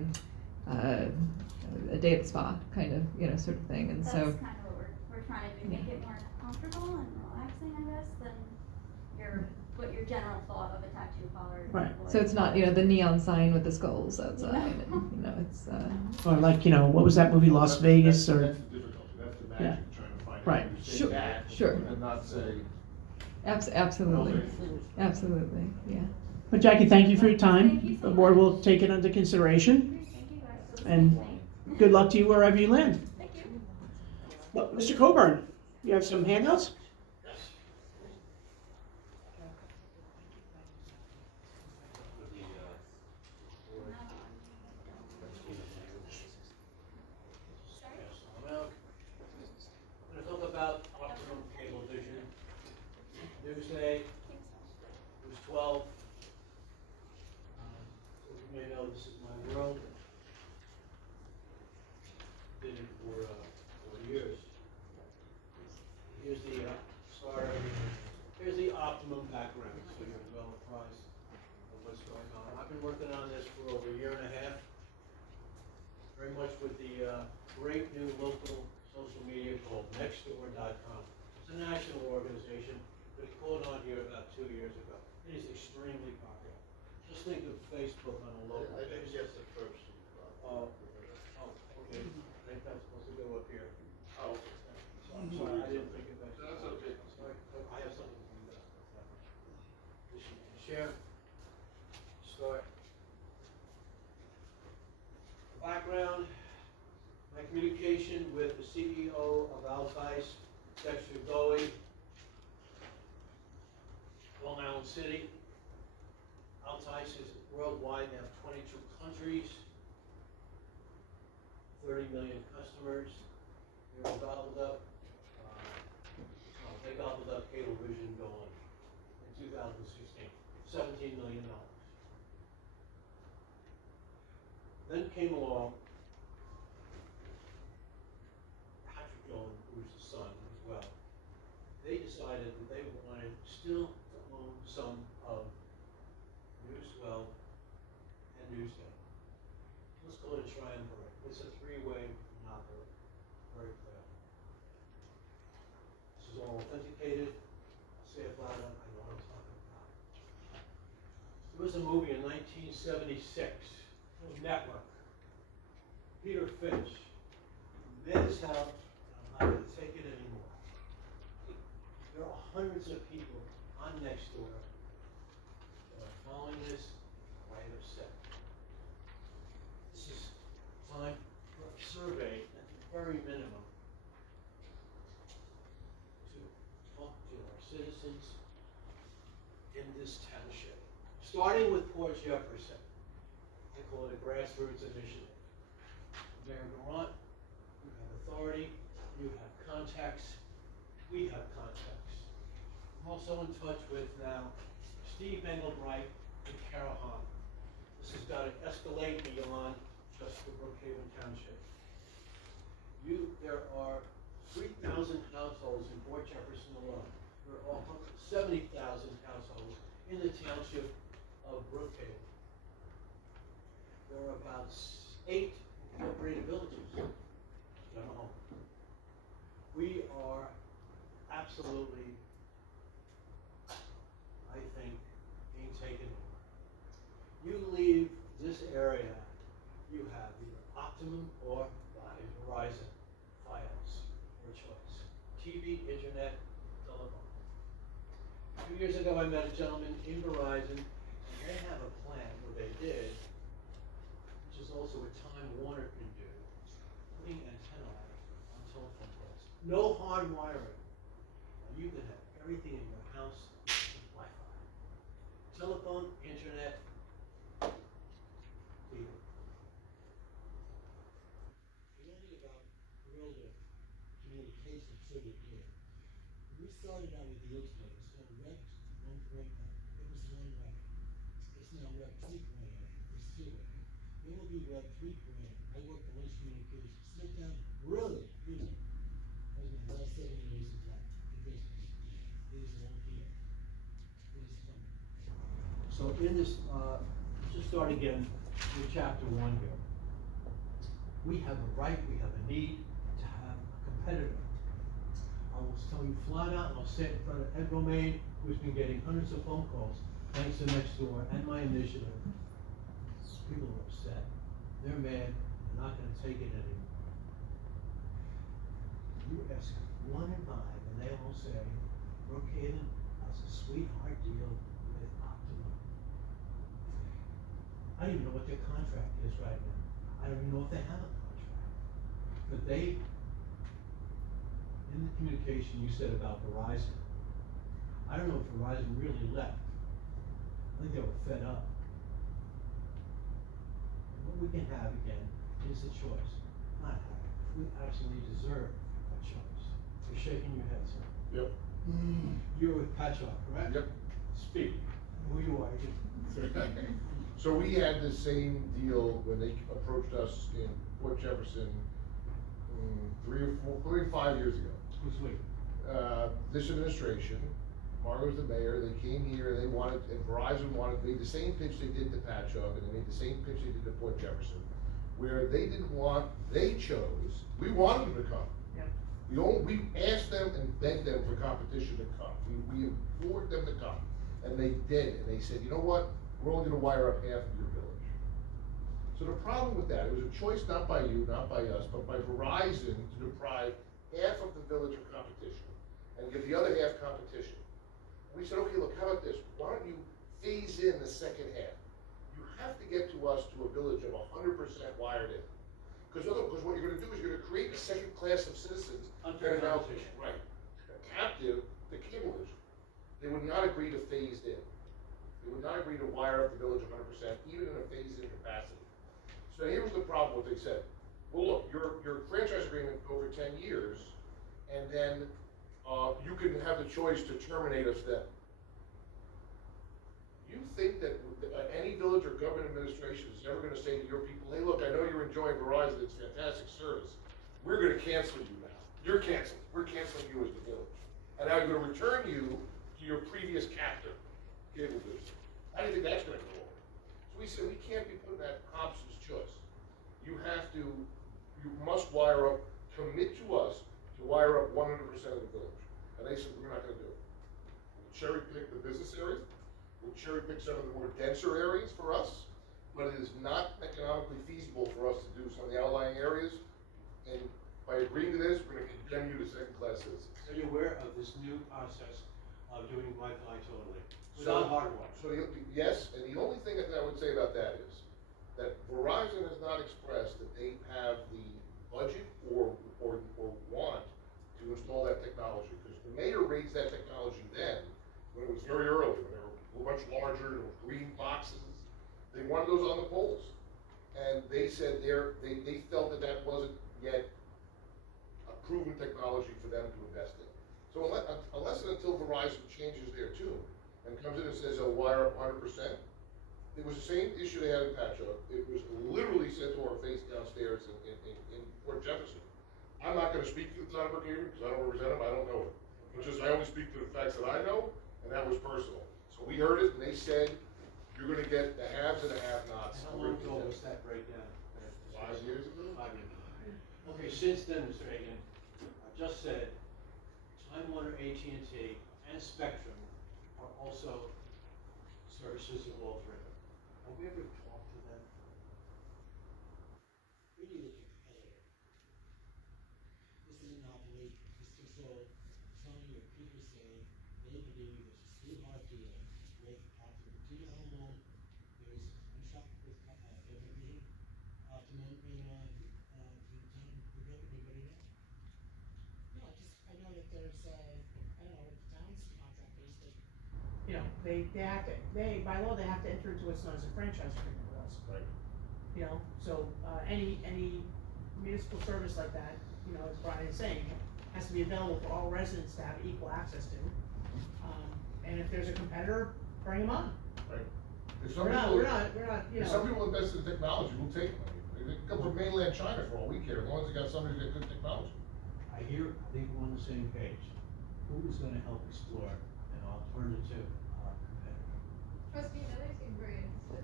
day at the spa kind of, you know, sort of thing. And That's so kind of what we're trying to do, make it more comfortable and relaxing, I guess, than what your general thought of a tattoo parlor Right. would. so it's not, you know, the neon sign with the skulls outside. No. And, you know, it's Or like, you know, what was that movie, Las Vegas, or That's the difficulty, that's the magic, trying to find out. Right. You say Sure, that, sure. and not say. absolutely, absolutely, yeah. But Jackie, thank you for your Thank you time. so The board much. will take it under consideration, Thank you guys for and listening. good luck to you wherever you land. Thank you. Well, Mr. Coburn, you have some handouts? I'm going to talk about optimum cable vision. Newsday, News 12. So you may know this is my world. Did it for 4 years. Here's the start. Here's the optimum background, so you're well apprised of what's going on. I've been working on this for over a year and a half. Very much with the great new local social media called Nextdoor.com. It's a national organization, but it caught on here about 2 years ago. It is extremely popular. Just think of Facebook on a local I didn't basis. get the first. Okay. I think that's supposed to go up here. Oh. So I'm sorry, I didn't think of that. That's okay. I'm sorry, I have something to do that. Share. Start. Background, my communication with the CEO of Altice, Dexter Goey, Long Island City. Altice is worldwide, they have 22 countries, 30 million customers. They were gobbled up, they gobbled up Cablevision going in 2016, $17 million. Then came along Patrick Goen, who's the son as well. They decided that they wanted still to own some of Newswell and Newsday. Let's call it a triumvirate. It's a three-way monopoly. Very clear. This is all authenticated. I'll say it loud, I know what I'm talking about. There was a movie in 1976. Network. Peter Finch. Met his help, I'm not going to take it anymore. There are hundreds of people on Nextdoor that are following this quite upset. This is time for a survey at the very minimum to talk to our citizens in this township. Starting with Port Jefferson. I call it a grassroots initiative. Mayor Garant, you have authority, you have contacts, we have contacts. I'm also in touch with now Steve Engelbright and Carol Hahn. This has got to escalate beyond just the Brookhaven Township. There are 3,000 households in Port Jefferson alone. There are 70,000 households in the township of Brookhaven. There are about 8 incorporated villages. No. We are absolutely, I think, being taken over. You leave this area, you have either Optimum or Verizon, Fios, your choice. TV, internet, telephone. 2 years ago, I met a gentleman in Verizon, and they have a plan, or they did, which is also what Time Warner can do, putting antennae on telephone poles. No hard wiring. Now you can have everything in your house with Wi-Fi. Telephone, internet, case until you're there. We started out with the ultimate, it's called Web 1.0. It was one way. It's now Web 2.0, it's two way. It will be Web 3.0. I work for lunch communications. Sit down, really, you know. I was my last 7 years of life. It is all here. It is coming. So in this, just start again with chapter 1 here. We have a right, we have a need to have a competitor. I will tell you flat out, and I'll say it in front of Ed Romaine, who's been getting hundreds of phone calls, thanks to Nextdoor and my initiative. People are upset. They're mad. They're not going to take it anymore. You ask 1 in 5, and they all say, Brookhaven has a sweetheart deal with Optimum. I don't even know what their contract is right now. I don't even know if they have a contract. But they, in the communication you said about Verizon, I don't know if Verizon really left. I think they were fed up. And what we can have again is a choice. Not have it. We absolutely deserve a choice. You're shaking your head, sir. Yep. You're with Patchogue, correct? Yep. Speak. Who you are. So we had the same deal when they approached us in Port Jefferson 3 or 5 years ago. Who's we? This administration, Margo's the mayor, they came here, they wanted, and Verizon made the same pitch they did to Patchogue, and they made the same pitch they did to Port Jefferson, where they didn't want, they chose, we wanted them to come. We asked them and begged them for competition to come. We implored them to come, and they did, and they said, you know what, we're only gonna wire up half of your village. So the problem with that, it was a choice not by you, not by us, but by Verizon to deprive half of the village of competition and give the other half competition. We said, okay, look, how about this? Why don't you phase in the second half? You have to get to us to a village of 100% wired in. Because what you're gonna do is you're gonna create a second class of citizens that are now, right, captive to cablevision. They would not agree to phased in. They would not agree to wire up the village 100%, even in a phased-in capacity. So here was the problem, what they said. Well, look, your franchise agreement over 10 years, and then you can have the choice to terminate us then. You think that any village or government administration is ever going to say to your people, hey, look, I know you're enjoying Verizon, it's fantastic service. We're going to cancel you now. You're canceled. We're canceling you as the village. And now we're going to return you to your previous captor, cable business. How do you think that's going to go over? So we said, we can't be putting that Hobson's choice. You must wire up, commit to us to wire up 100% of the village. And they said, we're not going to do it. We'll cherry pick the business areas. We'll cherry pick some of the more denser areas for us, but it is not economically feasible for us to do some of the outlying areas. And by agreeing to this, we're going to condemn you to second-class citizens. So you're aware of this new process of doing Wi-Fi totally, without hardware? So yes, and the only thing that I would say about that is that Verizon has not expressed that they have the budget or want to install that technology, because the mayor raised that technology then, when it was very early, when they were much larger, with green boxes. They wanted those on the poles. And they said they felt that wasn't yet a proven technology for them to invest in. So unless and until Verizon changes their tune and comes in and says they'll wire up 100%, it was the same issue they had in Patchogue. It was literally sent to our face downstairs in Port Jefferson. I'm not going to speak to the town of Brookhaven because I don't represent them, I don't know it. I only speak to the facts that I know, and that was personal. So we heard it, and they said, you're going to get the haves and the have-nots. How long ago was that breakdown? 5 years ago? 5 years ago. Okay, since then, Mr. Hagan, I just said Time Warner, AT&T, and Spectrum are also services of all three. Have we ever talked to them? We need a competitor. This is a monopoly, this control, telling your people saying they believe there's a sweetheart deal with Optimum. Do you know how long there's contract with Television, Optimum in town? Anybody know? No, I know that there's, I don't know what the town's contract is, but, you know, by law, they have to enter into what's known as a franchise agreement with us. Right. You know, so, any municipal service like that, you know, as Brian is saying, has to be available for all residents to have equal access to. And if there's a competitor, bring them on. Right. If We're not, you If know. some people invest in technology, we'll take them. I mean, they can come from mainland China for all we care, as long as they got somebody who's got good technology. I think we're on the same page. Who is gonna help explore an alternative, competitor? Trustee Miller seemed very interested.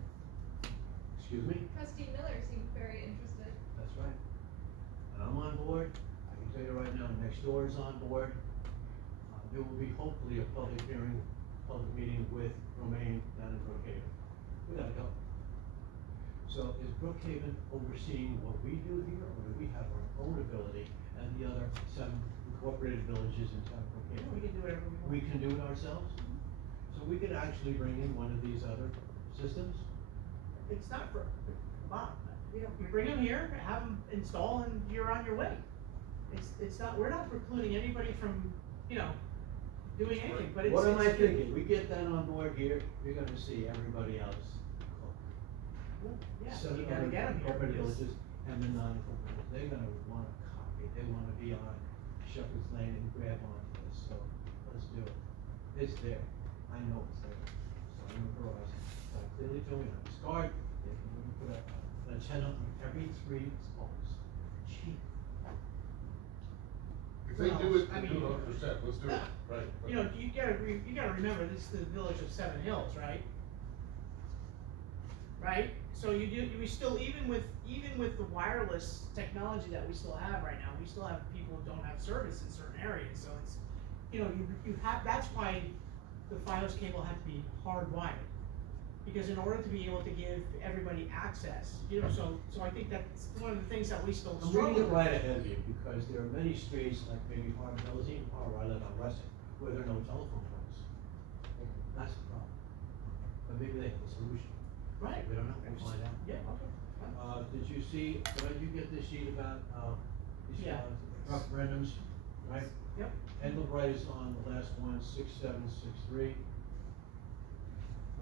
Excuse me? Trustee Miller seemed very interested. That's right. And I'm on board. I can tell you right now, next door is on board. There will be hopefully a public hearing, public meeting with Romaine down in Brookhaven. We gotta go. So is Brookhaven overseeing what we do here, or do we have our own ability and the other 7 incorporated villages in town of Brookhaven? We can do whatever we want. We can do it ourselves? So we could actually bring in one of these other systems? It's not for, Bob, you bring them here, have them install, and you're on your way. It's not, we're not precluding anybody from, doing anything, but it's. What am I thinking? We get that on board here, you're gonna see everybody else. Yeah, Seven you gotta other get them here. incorporated because- villages and the non-incorporated, they're gonna wanna copy, they wanna be on Shepherd's Lane and grab onto this, so let's do it. It's there, I know it's there, starting with Verizon, so I clearly told you, on this card, they can put an antenna on every 3 poles, cheap. If they do it, I they mean, do it 100%, let's do it, right. You gotta remember, this is the village of Seven Hills, right? Right? So we still, even with the wireless technology that we still have right now, we still have people who don't have service in certain areas, so it's, you have, that's why the Fios cable had to be hardwired. Because in order to be able to give everybody access, so I think that's one of the things that we still I'm struggle reading it with. right ahead of you, because there are many streets, like maybe Harvard-Ellsine, or I live on Russell, where there are no telephone poles. That's the problem. But maybe they have a solution. Right. We don't know, we'll find out. Yeah, okay. Did you see, did you get this sheet about, these, Yeah. referendums, right? Yep. Ed LeBrite is on the last one, 6763.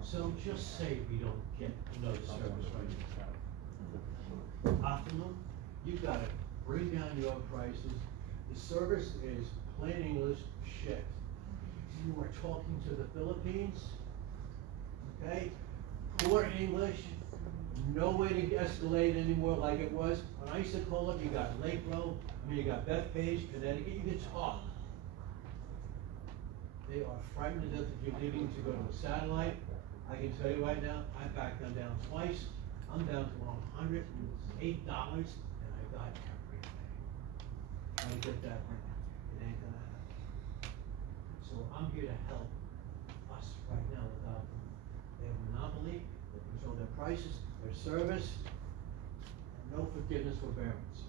So just say we don't get another service right now. Optimum, you gotta bring down your prices. The service is plain English shit. You are talking to the Philippines, okay? Poor English, no way to escalate anymore like it was. When I used to call up, you got you got Bethpage, Connecticut, you could talk. They are frightened to death that you're leaving to go to a satellite. I can tell you right now, I backed them down twice. I'm down to $108 and I got everything. Trying to get that right now. It ain't gonna happen. So I'm here to help us right now without them. They have a monopoly, they control their prices, their service, and no forgiveness, forbearance.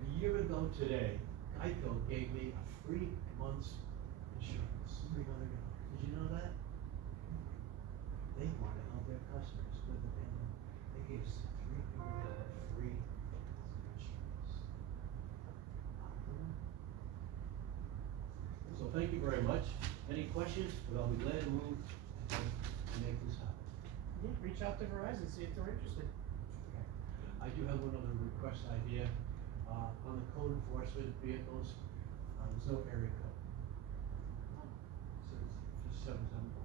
A year ago today, Geico gave me a free month's insurance, $300. Did you know that? They want to help their customers with the pandemic. They gave us $300 free insurance. So thank you very much. Any questions? But I'll be glad to move and make this happen. Yeah, reach out to Verizon, see if they're interested. I do have one other request idea. On the code enforcement vehicles, there's no area code. So it's just 774.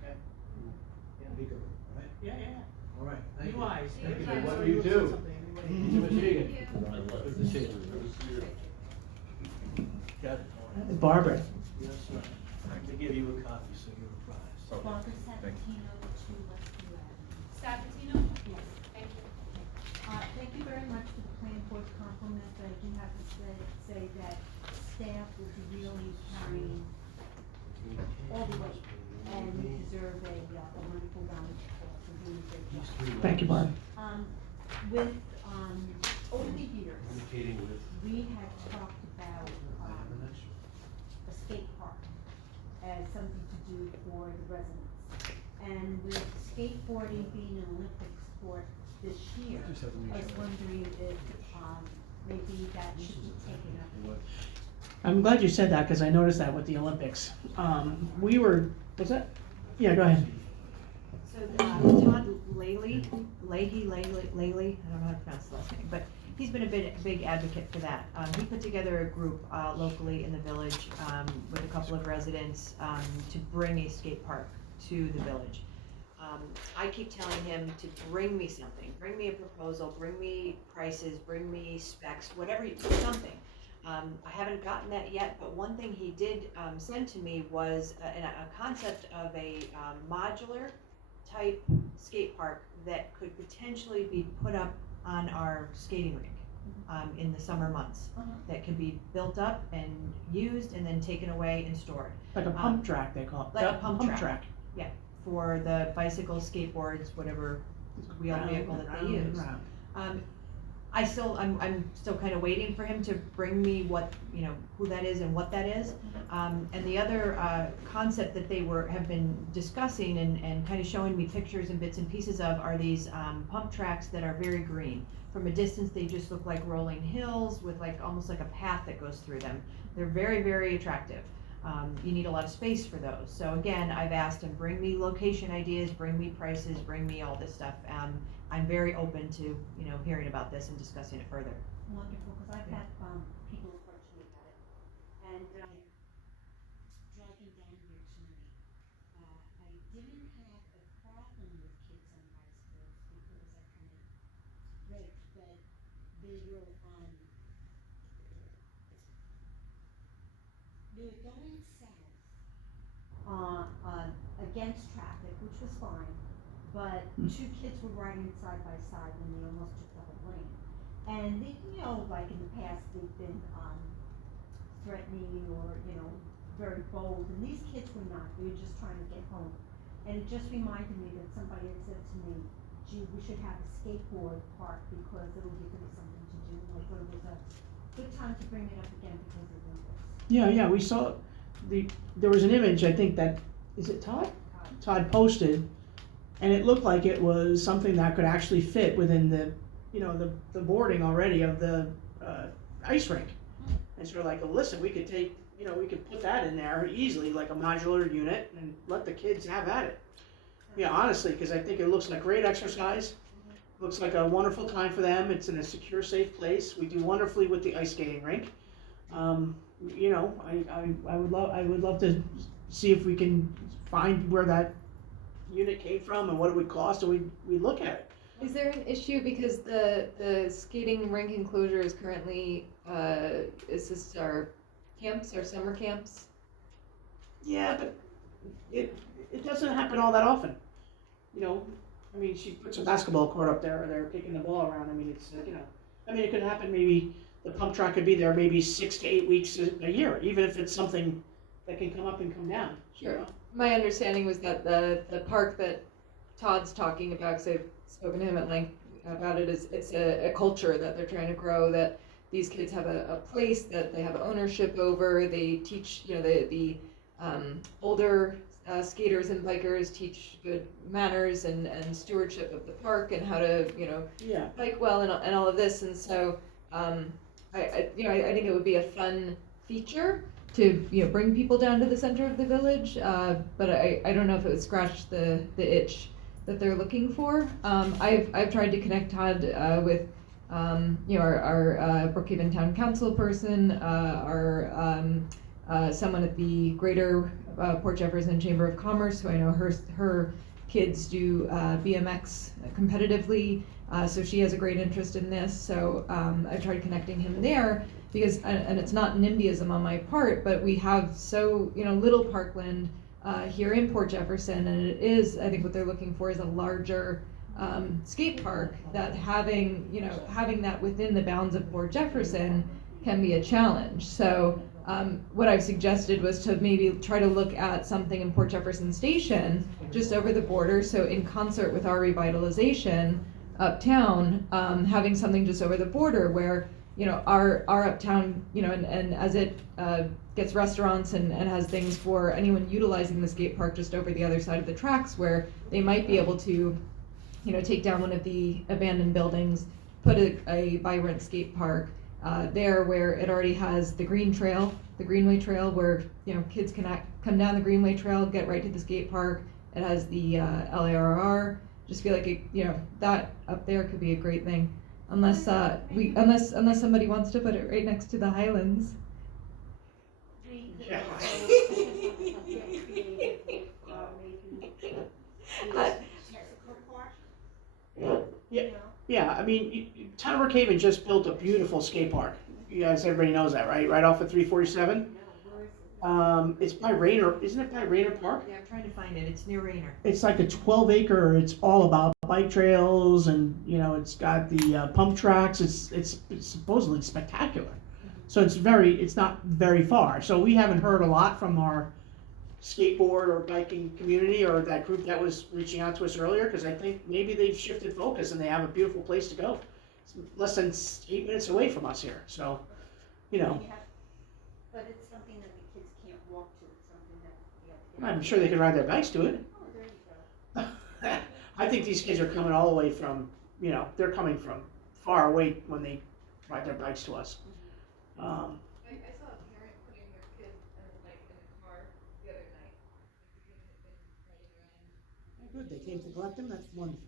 Okay. Yeah, legally, right? Yeah. All right, thank you. New eyes. Thank you Every for time what somebody you looks do. at something, everybody- Mr. Michigan. Good to see you. Good to see you. Got it. Barbara. Yes, sir. I'm gonna give you a copy so you're apprised. Barbara Sabatino, 2 Westview Avenue. Sabatino? Yes. Thank you. Thank you very much for the planning board compliment, but I do have to say that staff will be really carrying all the weight, and you deserve a wonderful round of applause for doing a great job. Thank you, Barb. With, over the years, Communicating with. we have talked about, a skate park as something to do for the residents. And with skateboarding being an Olympic sport this year, I was wondering if, maybe that should be taken up. I'm glad you said that, because I noticed that with the Olympics. Was that? Yeah, go ahead. So Todd Leahy, I don't know how to pronounce his last name, but he's been a big advocate for that. He put together a group locally in the village with a couple of residents to bring a skate park to the village. I keep telling him to bring me something, bring me a proposal, bring me prices, bring me specs, whatever, something. I haven't gotten that yet, but one thing he did send to me was a concept of a modular type skate park that could potentially be put up on our skating rink in the summer months. That could be built up and used and then taken away and stored. Like a pump track, they call it. Like a pump track. Yeah, for the bicycles, skateboards, whatever wheel vehicle that they use. I'm still kind of waiting for him to bring me what, who that is and what that is. And the other concept that they have been discussing and kind of showing me pictures and bits and pieces of are these pump tracks that are very green. From a distance, they just look like rolling hills with almost like a path that goes through them. They're very, very attractive. You need a lot of space for those. So again, I've asked him, bring me location ideas, bring me prices, bring me all this stuff. I'm very open to, hearing about this and discussing it further. Wonderful, because I've had people approach me about it. And driving down here tonight, I didn't have a problem with kids on bicycles because I kind of read that they were going south against traffic, which was fine. But two kids were riding side by side and they almost took the whole lane. And they, like in the past, they've been threatening or, very bold. And these kids were not. They were just trying to get home. And it just reminded me that somebody had said to me, gee, we should have a skateboard park because it'll give them something to do. And I thought it was a good time to bring it up again because of this. Yeah, we saw, there was an image, I think that, is it Todd? Todd posted. And it looked like it was something that could actually fit within the, the boarding already of the ice rink. And so we're like, well, listen, we could take, we could put that in there easily, like a modular unit, and let the kids have at it. Yeah, honestly, because I think it looks like great exercise. Looks like a wonderful time for them. It's in a secure, safe place. We do wonderfully with the ice skating rink. I would love to see if we can find where that unit came from and what it would cost, and we look at it. Is there an issue because the skating rink enclosure is currently is this our camps, our summer camps? Yeah, but it doesn't happen all that often. She puts a basketball court up there, or they're kicking the ball around. It could happen. Maybe the pump track could be there maybe 6 to 8 weeks a year, even if it's something that can come up and come down. Sure. My understanding was that the park that Todd's talking about, because I've spoken to him at length about it, is it's a culture that they're trying to grow, that these kids have a place that they have ownership over. They teach, the older skaters and bikers teach good manners and stewardship of the park and how to, bike well and all of this. And so I think it would be a fun feature to bring people down to the center of the village, but I don't know if it would scratch the itch that they're looking for. I've tried to connect Todd with our Brookhaven Town Council person, someone at the Greater Port Jefferson Chamber of Commerce, who I know her kids do BMX competitively, so she has a great interest in this. So I've tried connecting him there. Because, and it's not NIMBYism on my part, but we have so, little parkland here in Port Jefferson, and it is, I think what they're looking for is a larger skate park, that having that within the bounds of Port Jefferson can be a challenge. So what I've suggested was to maybe try to look at something in Port Jefferson Station, just over the border, so in concert with our revitalization uptown, having something just over the border where our uptown, and as it gets restaurants and has things for anyone utilizing the skate park just over the other side of the tracks, where they might be able to, take down one of the abandoned buildings, put a vibrant skate park there where it already has the Greenway Trail, where, kids can come down the Greenway Trail, get right to the skate park. It has the LARR. Just feel like that up there could be a great thing. unless unless somebody wants to put it right next to the Highlands. Yeah. Yeah, I mean, Town of Brookhaven just built a beautiful skate park. You guys, everybody knows that, right? Right off of 347. It's by Rayner, isn't it by Rayner Park? Yeah, I'm trying to find it, it's near Rayner. It's like a 12-acre, it's all about bike trails and, you know, it's got the pump tracks, it's supposedly spectacular. So it's not very far. So we haven't heard a lot from our skateboard or biking community or that group that was reaching out to us earlier, because I think maybe they've shifted focus and they have a beautiful place to go. It's less than 8 minutes away from us here, so, you know. But it's something that the kids can't walk to, it's something that, I'm sure they could ride their bikes to it. Oh, there you go. I think these kids are coming all the way from, you know, they're coming from far away when they ride their bikes to us. I saw a parent putting their kid in a car the other night. The kid had been riding around. Good, they came to collect them, that's wonderful.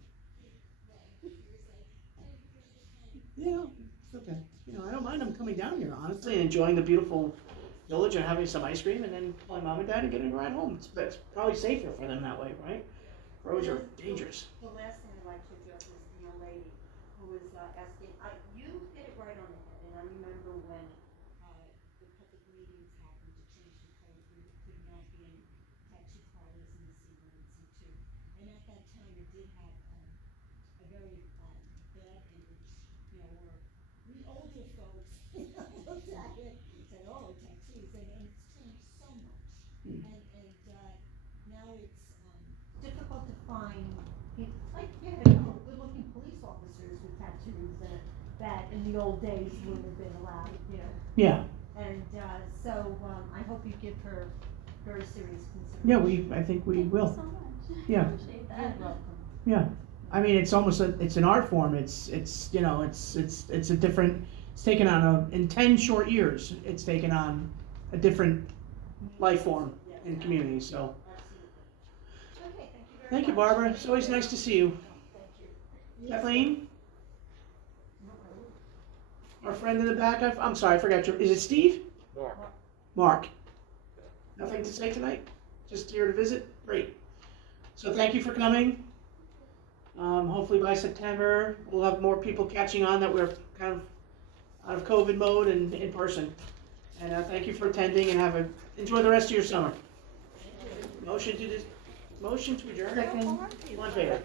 Yeah, it's okay. You know, I don't mind them coming down here, honestly, and enjoying the beautiful village and having some ice cream and then calling mom and dad and getting a ride home. It's probably safer for them that way, right? Roads are dangerous. The last thing I'd like to address is the young lady who was asking, you hit it right on the head, and I remember when the public meetings happened to change the code, there could not be any tattoo parlors in the C1 and C2. And at that time, it did have a very bad image, you know, where we older folks looked at it and said, oh, tattoos, and it's changed so much. And now it's difficult to find, like, you know, good-looking police officers with tattoos that in the old days wouldn't have been allowed, you know. Yeah. And so I hope you give her very serious Yeah, consideration. I think we will. Thank you so much. Yeah. Appreciate that. You're welcome. Yeah. I mean, it's almost it's an art form. It's you know, it's a different, it's taken on in 10 short years, it's taken on a different life form in community, so. Okay, thank you very Thank you, much. Barbara. It's always nice to see you. Kathleen? Our friend in the back, I'm sorry, I forgot your, is it Steve? Mark. Mark. Nothing to say tonight? Just here to visit? Great. So thank you for coming. Hopefully by September, we'll have more people catching on that we're kind of out of COVID mode and in person. And thank you for attending and enjoy the rest of your summer. Motion to adjourn? Second. All in favor?